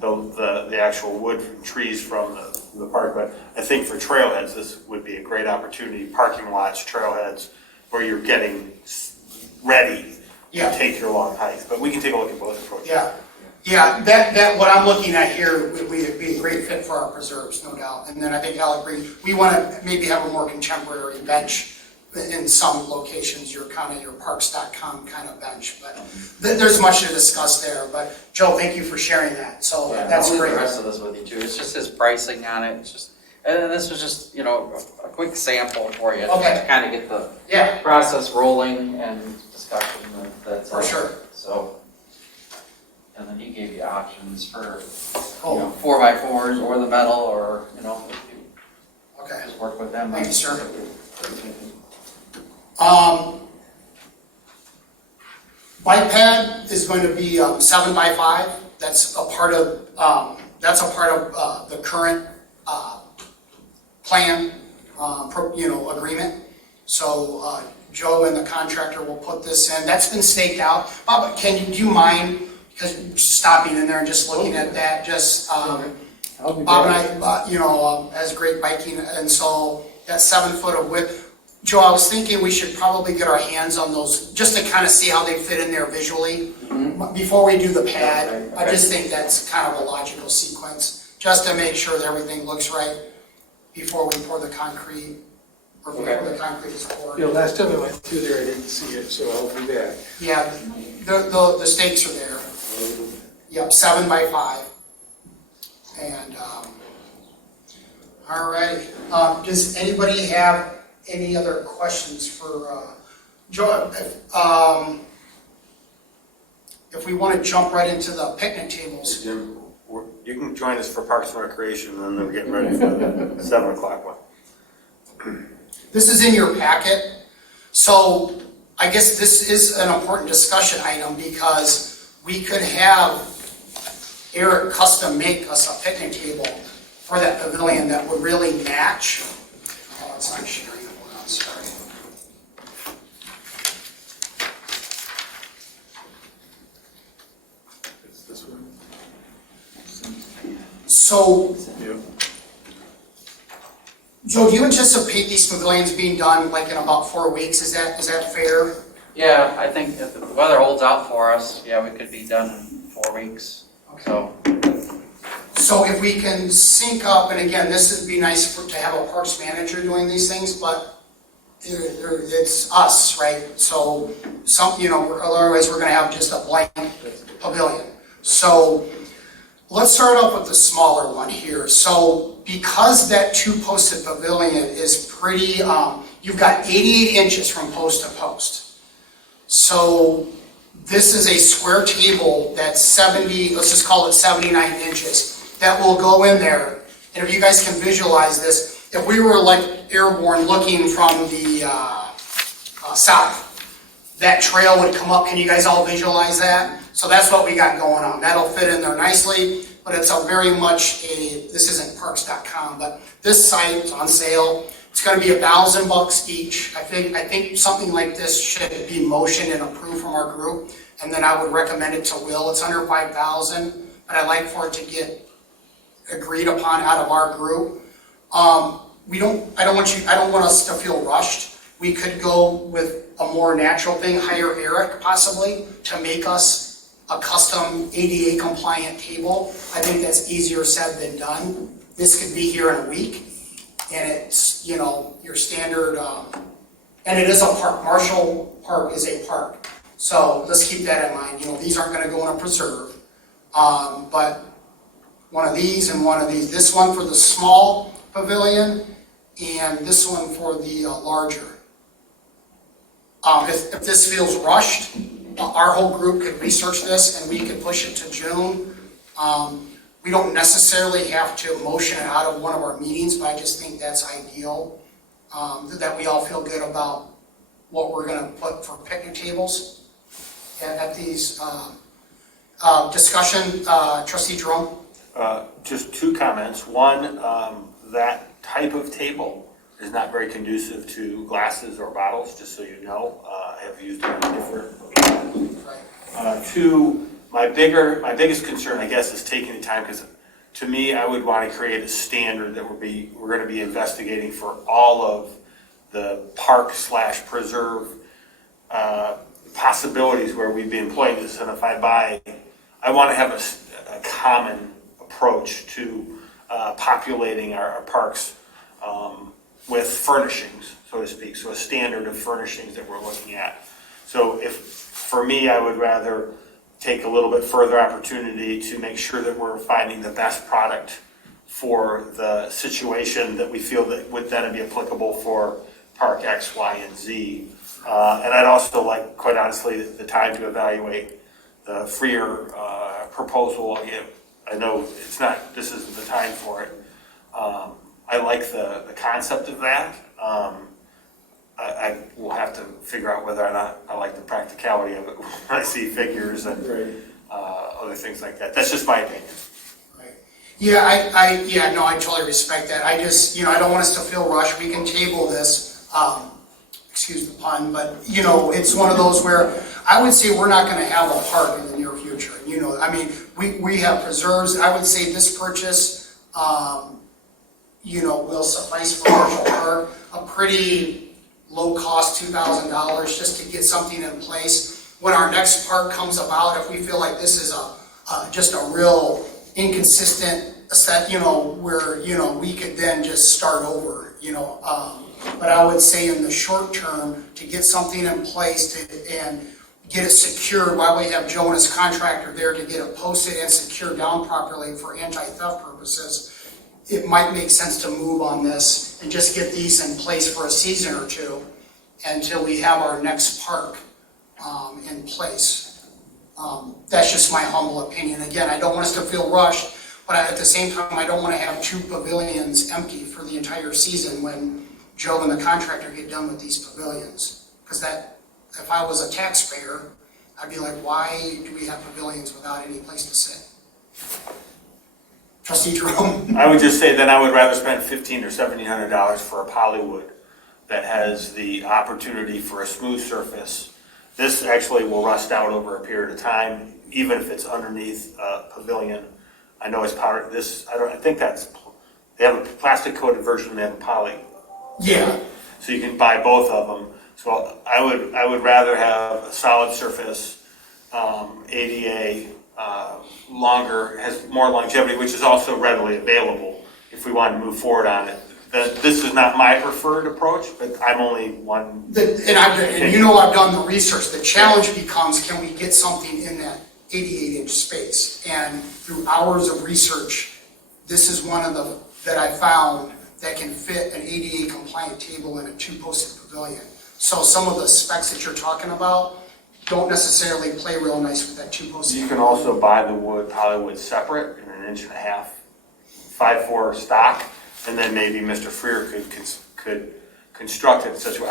the actual wood and trees from the park. But I think for trailheads, this would be a great opportunity, parking lots, trailheads, where you're getting ready to take your long hikes. But we can take a look at both approaches. Yeah, that what I'm looking at here would be a great fit for our preserves, no doubt. And then I think Alec, we want to maybe have a more contemporary bench in some locations, your parks.com kind of bench. But there's much to discuss there. But Joe, thank you for sharing that. So that's I'll leave great. the rest of this with you too. It's just his pricing on it. It's just, and this was just, a quick sample for you to kind of get the process rolling and discussion that's For sure. So, and then he gave you options for 4x4s or the metal, or if you just work with them. Thank you, sir. Bike pad is going to be 7x5. That's a part of the current plan, agreement. So Joe and the contractor will put this in. That's been staked out. Bob, do you mind stopping in there and just looking at that? Just Bob and I, has great biking, and so that 7 foot of width. Joe, I was thinking we should probably get our hands on those just to kind of see how they fit in there visually before we do the pad. Okay. I just think that's kind of a logical sequence, just to make sure that everything looks right before we pour the concrete, or before the concrete is poured. Last time I went through there, I didn't see it, so I'll be back. Yeah, the stakes are there. Yep, 7x5. And all right. Does anybody have any other questions for Joe? If we want to jump right into the picnic tables. Jim, you can join us for Parks and Recreation, and then we're getting ready for the 7 o'clock one. This is in your packet. So I guess this is an important discussion item, because we could have Eric custom make us a picnic table for that pavilion that would really match. Oh, it's not sharing. Sorry. It's this one. So, Yeah. Joe, do you anticipate these pavilions being done like in about 4 weeks? Is that fair? Yeah, I think if the weather holds out for us, we could be done in 4 weeks. Okay. So if we can sync up, and again, this would be nice to have a parks manager doing these things, but it's us, right? So otherwise we're going to have just a blank pavilion. So let's start off with the smaller one here. So because that 2-posted pavilion is pretty, you've got 88 inches from post to post. So this is a square table that's 70, let's just call it 79 inches, that will go in there. And if you guys can visualize this, if we were like airborne looking from the south, that trail would come up. Can you guys all visualize that? So that's what we got going on. That'll fit in there nicely, but it's a very much this isn't parks.com, but this site is on sale. It's going to be $1,000 each. I think something like this should be motioned and approved from our group, and then I would recommend it to Will. It's under $5,000, but I'd like for it to get agreed upon out of our group. I don't want us to feel rushed. We could go with a more natural thing, hire Eric possibly to make us a custom ADA compliant table. I think that's easier said than done. This could be here in a week, and it's, you know, your standard, and it is a park. Marshall Park is a park. So let's keep that in mind. You know, these aren't gonna go in a preserve. But one of these and one of these, this one for the small pavilion and this one for the larger. If this feels rushed, our whole group could research this and we could push it to June. We don't necessarily have to motion it out of one of our meetings, but I just think that's ideal. That we all feel good about what we're gonna put for picnic tables at these discussion. Trustee Jerome? Just two comments. One, that type of table is not very conducive to glasses or bottles, just so you know. I have used it on different. Right. Two, my biggest concern, I guess, is taking the time, because to me, I would want to create a standard that we're going to be investigating for all of the park/preserve possibilities where we'd be employing this. And if I want to have a common approach to populating our parks with furnishings, so to speak. So a standard of furnishings that we're looking at. So for me, I would rather take a little bit further opportunity to make sure that we're finding the best product for the situation that we feel that would then be applicable for Park X, Y, and Z. And I'd also like, quite honestly, the time to evaluate the freer proposal. I know this isn't the time for it. I like the concept of that. I will have to figure out whether or not I like the practicality of it when I see figures and other things like that. That's just my opinion. Right. Yeah, I totally respect that. I just, I don't want us to feel rushed. We can table this, excuse the pun, but, it's one of those where I would say we're not going to have a park in the near future. We have preserves. I would say this purchase, will suffice for Marshall Park. A pretty low cost, $2,000, just to get something in place. When our next park comes about, if we feel like this is just a real inconsistent set, where, we could then just start over, but I would say in the short term, to get something in place and get it secured while we have Joe and his contractor there to get it posted and secured down properly for anti-theft purposes, it might make sense to move on this and just get these in place for a season or two until we have our next park in place. That's just my humble opinion. Again, I don't want us to feel rushed, but at the same time, I don't want to have 2 pavilions empty for the entire season when Joe and the contractor get done with these pavilions. Because if I was a taxpayer, I'd be like, why do we have pavilions without any place to sit? Trustee Jerome? I would just say that I would rather spend $1,500 or $1,700 for a polywood that has the opportunity for a smooth surface. This actually will rust out over a period of time, even if it's underneath a pavilion. I know it's part of this. I think they have a plastic coated version. They have a poly. Yeah. So you can buy both of them. So I would rather have a solid surface, ADA. Has more longevity, which is also readily available if we want to move forward on it. This is not my preferred approach, but I'm only one. And I've done the research. The challenge becomes, can we get something in that 88-inch space? And through hours of research, this is one of the that I found that can fit an ADA compliant table in a 2-posted pavilion. So some of the specs that you're talking about don't necessarily play real nice with that 2-posted. You can also buy the polywood separate in an 1.5 inch, 5/4 stock, and then maybe Mr. Freer could construct it in such a way.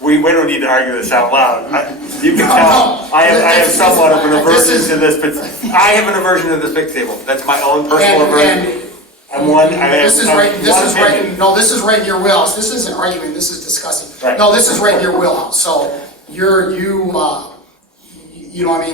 We don't need to argue this out loud. You can tell I have somewhat of an aversion to this, but I have an aversion to this big table. That's my own personal aversion. This is right in your wheelhouse. This isn't arguing. This is discussing. Right. No, this is right in your wheelhouse. So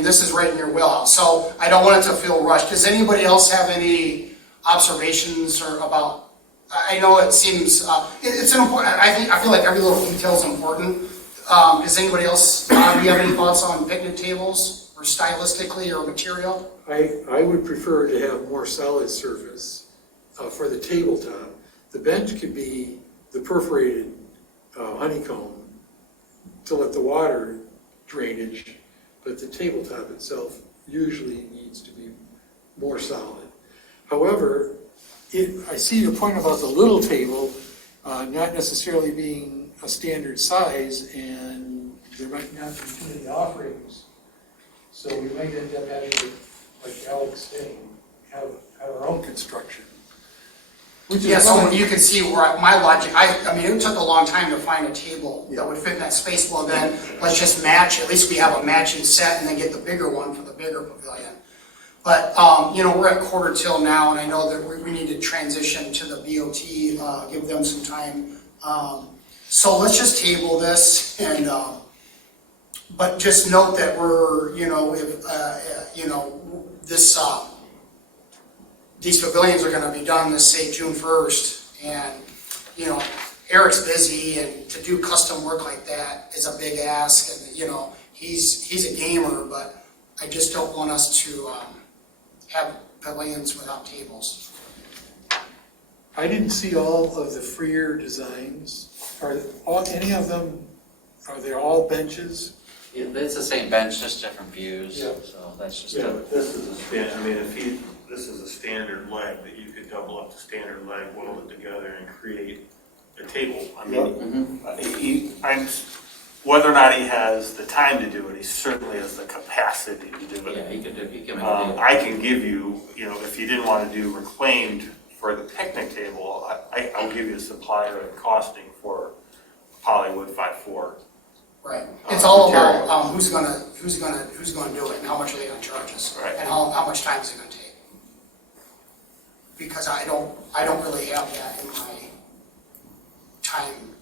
this is right in your wheelhouse. So I don't want it to feel rushed. Does anybody else have any observations or about I know it seems, it's an important, I feel like every little detail is important. Does anybody else, do you have any thoughts on picnic tables, or stylistically, or material? I would prefer to have more solid surface for the tabletop. The bench could be the perforated honeycomb to let the water drainage, but the tabletop itself usually needs to be more solid. However, I see your point about the little table not necessarily being a standard size, and there might not be too many offerings. So we might end up having, like Alex saying, have our own construction. Which is Yeah, so fine. you can see where my logic, I mean, it took a long time to find a table that would fit in that space. Well, then, let's just match, at least we have a matching set, and then get the bigger one for the bigger pavilion. But, you know, we're at quarter till now, and I know that we need to transition to the BOT, give them some time. So let's just table this, and, but just note that we're, you know, if, you know, this, these pavilions are gonna be done, let's say, June 1st, and, you know, Eric's busy, and to do custom work like that is a big ask, and, you know, he's a gamer, but I just don't want us to, have pavilions without tables. I didn't see all of the freer designs. Are any of them, are they all benches? Yeah, it's the same bench, just different views, Yeah. so that's just Yeah, a, but this is this is a standard leg that you could double up the standard leg, weld it together and create a table. I mean, whether or not he has the time to do it, he certainly has the capacity to do it. yeah, he can make a deal. I can give you, you know, if you didn't want to do reclaimed for the picnic table, I'll give you a supplier and costing for Polywood 5/4. Right. It's all about, who's gonna do it, and how much are they gonna charge us? Right. And how much time is it gonna take? Because I don't really have that in my time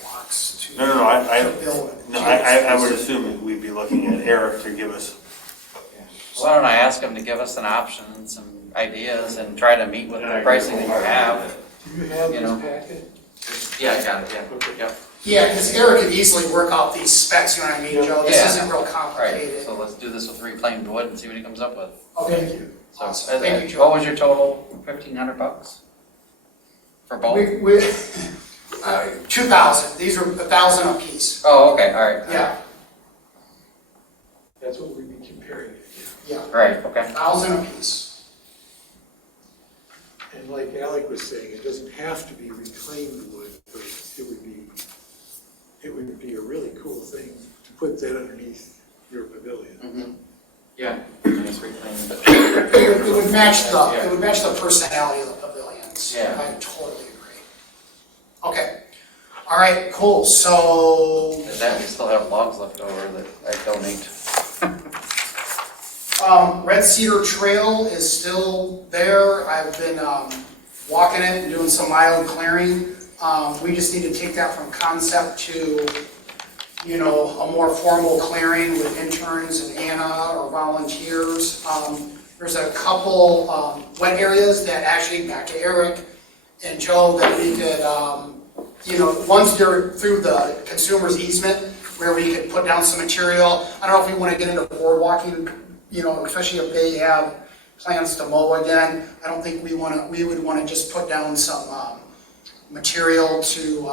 blocks to. No, to build. I would assume that we'd be looking at Eric to give us. Why don't I ask him to give us an option and some ideas and try to meet with the pricing that you have? Do you have You know. this packet? Yeah, I got it, yeah, yep. Yeah, because Eric could easily work out these specs, you know what I mean, Joe? This Yeah. isn't real All right, complicated. so let's do this with reclaimed wood and see what he comes up with. Okay. So, Awesome. Thank you, what Joe. was your total? $1,500 for both? We 2,000, these are 1,000 a piece. Oh, okay, all right. Yeah, That's what we'd be comparing. yeah, Right, okay. 1,000 a piece. And like Alec was saying, it doesn't have to be reclaimed wood, but it would be a really cool thing to put that underneath your pavilion. Mm-hmm. Yeah. Nice reclaimed, but- It would match the personality of the pavilions. Yeah. I totally agree. Okay, all right, cool, so, Is that, we still have logs left over that I donate. Red Cedar Trail is still there. I've been, walking it and doing some mild clearing. We just need to take that from concept to, you know, a more formal clearing with interns and Anna or volunteers. There's a couple, wet areas that actually, back to Eric and Joe, that we could, you know, once they're through the consumer's easement, where we could put down some material. I don't know if we want to get into board walking, you know, especially if they have plans to mow again. I don't think we would want to just put down some material to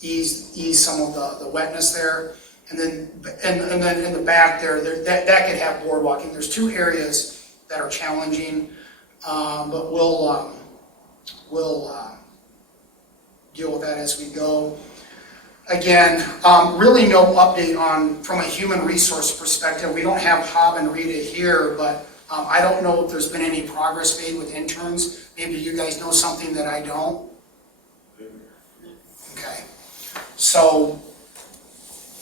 ease some of the wetness there. And then in the back there, that could have board walking. There's two areas that are challenging, but we'll deal with that as we go. Again, really no update on, from a human resource perspective. We don't have Hob and Rita here, but I don't know if there's been any progress made with interns. Maybe you guys know something that I don't. Okay, so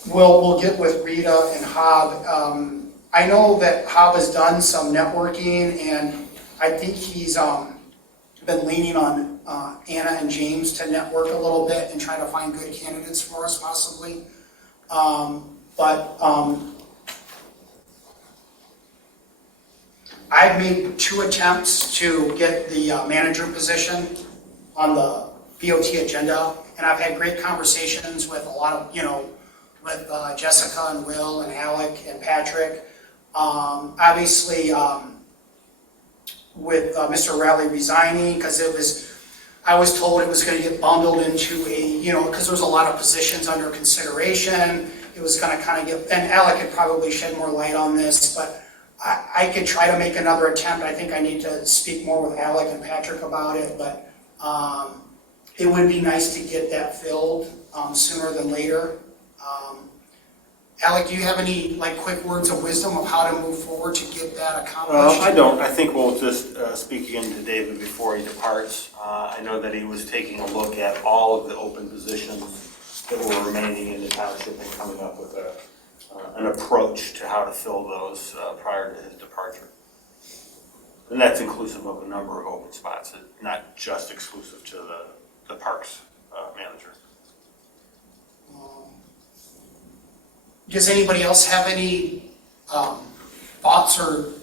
we'll get with Rita and Hob. I know that Hob has done some networking, and I think he's been leaning on Anna and James to network a little bit and try to find good candidates for us possibly. I've made 2 attempts to get the manager position on the BOT agenda, and I've had great conversations with a lot of, with Jessica and Will and Alec and Patrick. Obviously, with Mr. Rowley resigning, because I was told it was going to get bundled into because there was a lot of positions under consideration. It was going to kind of get, and Alec could probably shed more light on this, but I could try to make another attempt. I think I need to speak more with Alec and Patrick about it, but it would be nice to get that filled sooner than later. Alec, do you have any quick words of wisdom of how to move forward to get that accomplished? I don't. I think we'll just speak again to David before he departs. I know that he was taking a look at all of the open positions that were remaining in the township and coming up with an approach to how to fill those prior to his departure. And that's inclusive of a number of open spots, not just exclusive to the parks manager. Does anybody else have any thoughts or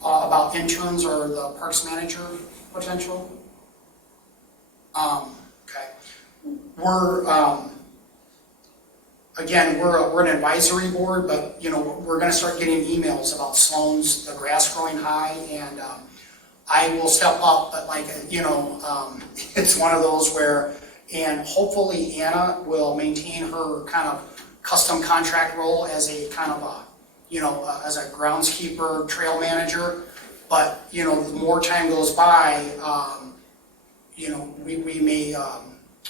about interns or the parks manager potential? Okay. We're an advisory board, but we're going to start getting emails about Sloan's, the grass growing high, and I will step up, but it's one of those where, and hopefully Anna will maintain her kind of custom contract role as a kind of as a groundskeeper, trail manager. But the more time goes by,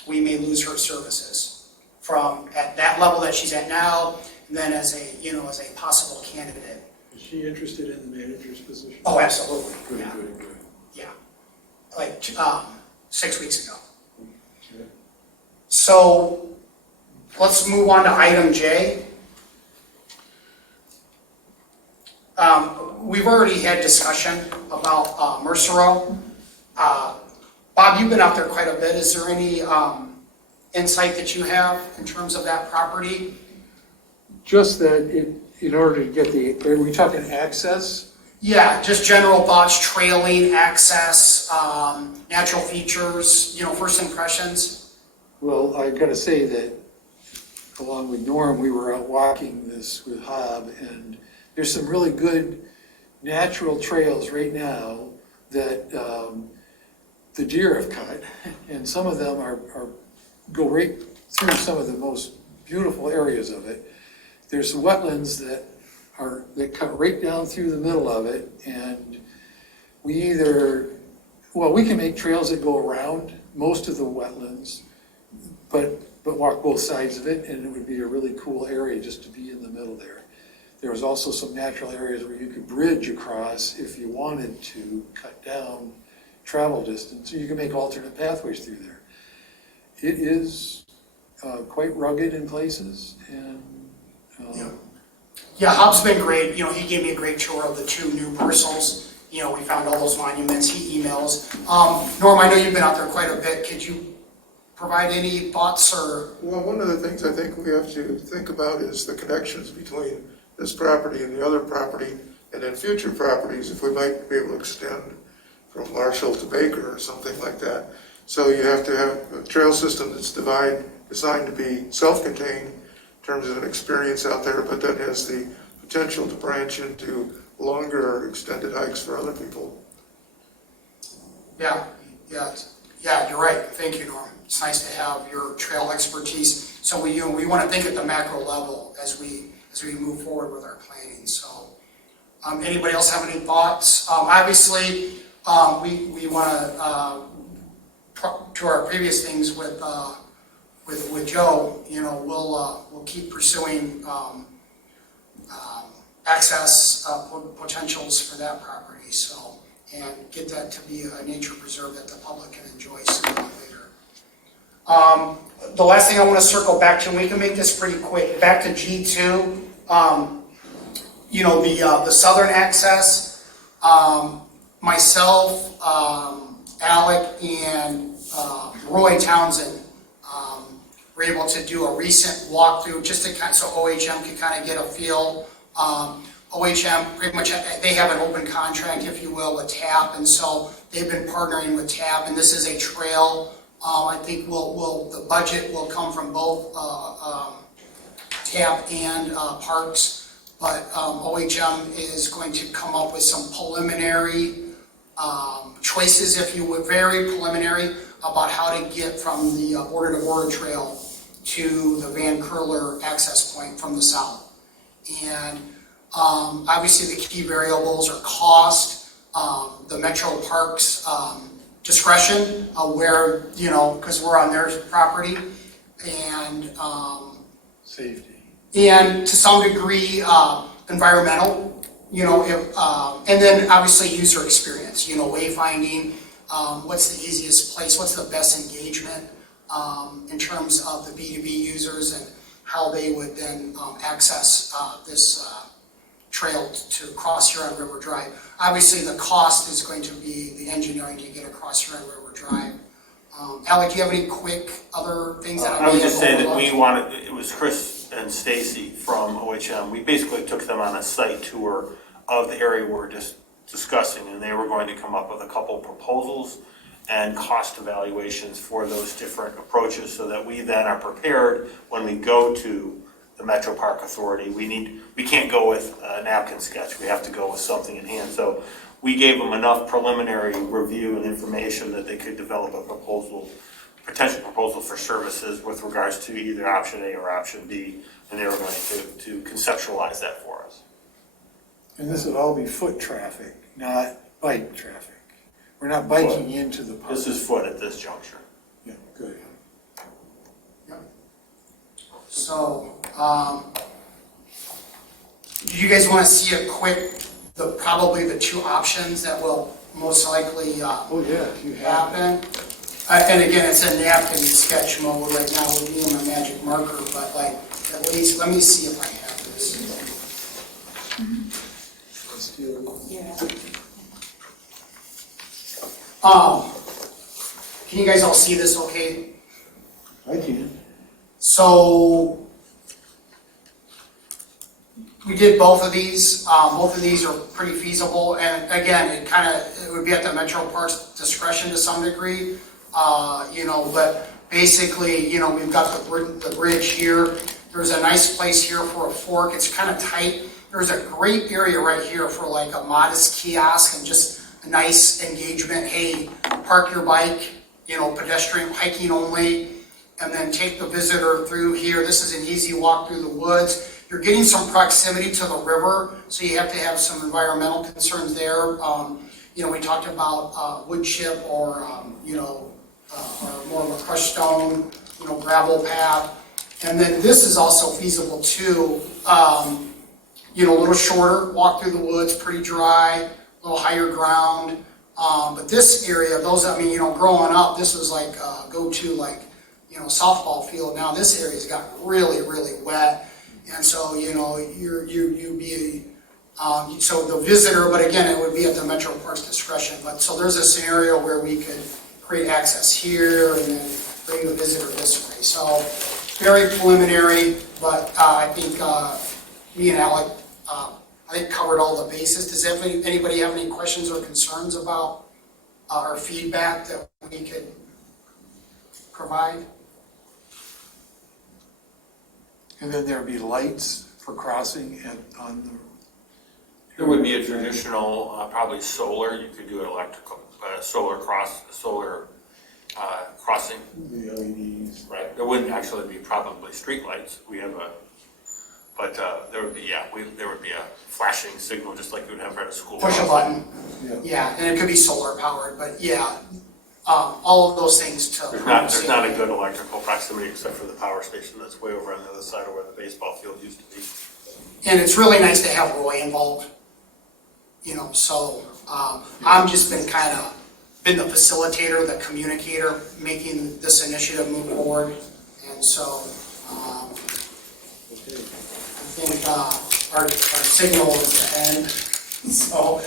we may lose her services from at that level that she's at now, and then as a possible candidate. Is she interested in the manager's position? Oh, absolutely. Good, Yeah. good, good. Yeah. Like 6 weeks ago. Okay. So let's move on to item J. We've already had discussion about Mercero. Bob, you've been out there quite a bit. Is there any insight that you have in terms of that property? Just that in order to get are we talking access? Yeah, just general thoughts, trailing, access, natural features, first impressions. Well, I gotta say that along with Norm, we were out walking this with Hob, and there's some really good natural trails right now that the deer have cut, and some of them go right through some of the most beautiful areas of it. There's some wetlands that cut right down through the middle of it, and we can make trails that go around most of the wetlands, but walk both sides of it, and it would be a really cool area just to be in the middle there. There was also some natural areas where you could bridge across if you wanted to cut down travel distance. So you can make alternate pathways through there. It is quite rugged in places, and Yeah, Hub's been great. He gave me a great tour of the 2 new parcels. We found all those monuments. He emails. Norm, I know you've been out there quite a bit. Could you provide any thoughts or? Well, one of the things I think we have to think about is the connections between this property and the other property, and then future properties, if we might be able to extend from Marshall to Baker or something like that. So you have to have a trail system that's designed to be self-contained in terms of an experience out there, but that has the potential to branch into longer extended hikes for other people. Yeah, you're right. Thank you, Norm. It's nice to have your trail expertise. So we want to think at the macro level as we move forward with our planning. So, anybody else have any thoughts? Obviously, we want to our previous things with Joe. We'll keep pursuing access potentials for that property. So, and get that to be a nature preserve that the public can enjoy sooner or later. The last thing I want to circle back to, and we can make this pretty quick, back to G2, the southern access, myself, Alec, and Roy Townsend were able to do a recent walkthrough just to so OHM could kind of get a feel. OHM pretty much, they have an open contract, if you will, with TAP, and so they've been partnering with TAP, and this is a trail I think the budget will come from both, TAP and, Parks. But, OHM is going to come up with some preliminary, choices, if you would, very preliminary, about how to get from the border to border trail to the Van Curler access point from the south. And obviously the key variables are cost, the Metro Parks discretion, where, because we're on their property, and Safety. and to some degree environmental, and then obviously user experience, wayfinding, what's the easiest place, what's the best engagement in terms of the B2B users and how they would then access this trail to cross Huron River Drive. Obviously, the cost is going to be the engineering to get across Huron River Drive. Alec, do you have any quick other things that I would just say that overlooked? it was Chris and Stacy from OHM. We basically took them on a site tour of the area we're just discussing, and they were going to come up with a couple proposals and cost evaluations for those different approaches so that we then are prepared when we go to the Metro Park Authority. We can't go with a napkin sketch. We have to go with something in hand. So we gave them enough preliminary review and information that they could develop a potential proposal for services with regards to either option A or option B, and they were going to conceptualize that for us. And this would all be foot traffic, not bike traffic. We're not biking into the park. This is foot at this juncture. Yeah, good. So, do you guys want to see a quick, probably the two options that will most likely Oh, yeah, if you have. happen? And again, it's a napkin sketch mode right now with me and my magic marker, but like, at least, let me see if I have this. Let's do Yeah. Can you guys all see this okay? I can. So we did both of these. Both of these are pretty feasible, and again, it would be at the Metro Parks' discretion to some degree, But basically, we've got the bridge here. There's a nice place here for a fork. It's kind of tight. There's a great area right here for like a modest kiosk and just a nice engagement. Hey, park your bike, pedestrian hiking only. And then take the visitor through here. This is an easy walk through the woods. You're getting some proximity to the river, so you have to have some environmental concerns there. We talked about wood chip or more of a crushed stone, gravel path. And then this is also feasible too. A little shorter, walk through the woods, pretty dry, a little higher ground. But this area, growing up, this was like go-to softball field. Now this area's got really, really wet, and so so the visitor, but again, it would be at the Metro Parks' discretion. But so there's a scenario where we could create access here and then bring the visitor this way. So very preliminary, but I think me and Alec, covered all the bases. Does anybody have any questions or concerns about our feedback that we could provide? And then there'd be lights for crossing on the. There would be a traditional, probably solar. You could do an electrical, solar crossing. The LEDs. Right. There wouldn't actually be probably street lights. We have but there would be a flashing signal just like you would have at a school. Push a button. Yeah. And it could be solar powered, but yeah, all of those things to. There's not a good electrical proximity except for the power station that's way over on the other side of where the baseball field used to be. And it's really nice to have Roy involved, so I'm just been been the facilitator, the communicator, making this initiative move forward. And so I think our signal is to end. So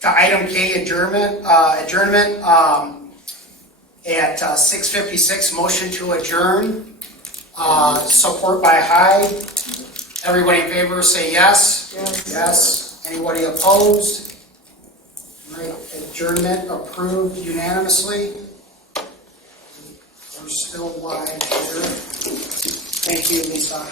to item K, adjournment at 6:56, motion to adjourn. Support by Hyde. Everybody in favor say yes. Yes. Yes. Anybody opposed? Right, adjournment approved unanimously. We're still live here. Thank you, Lisa.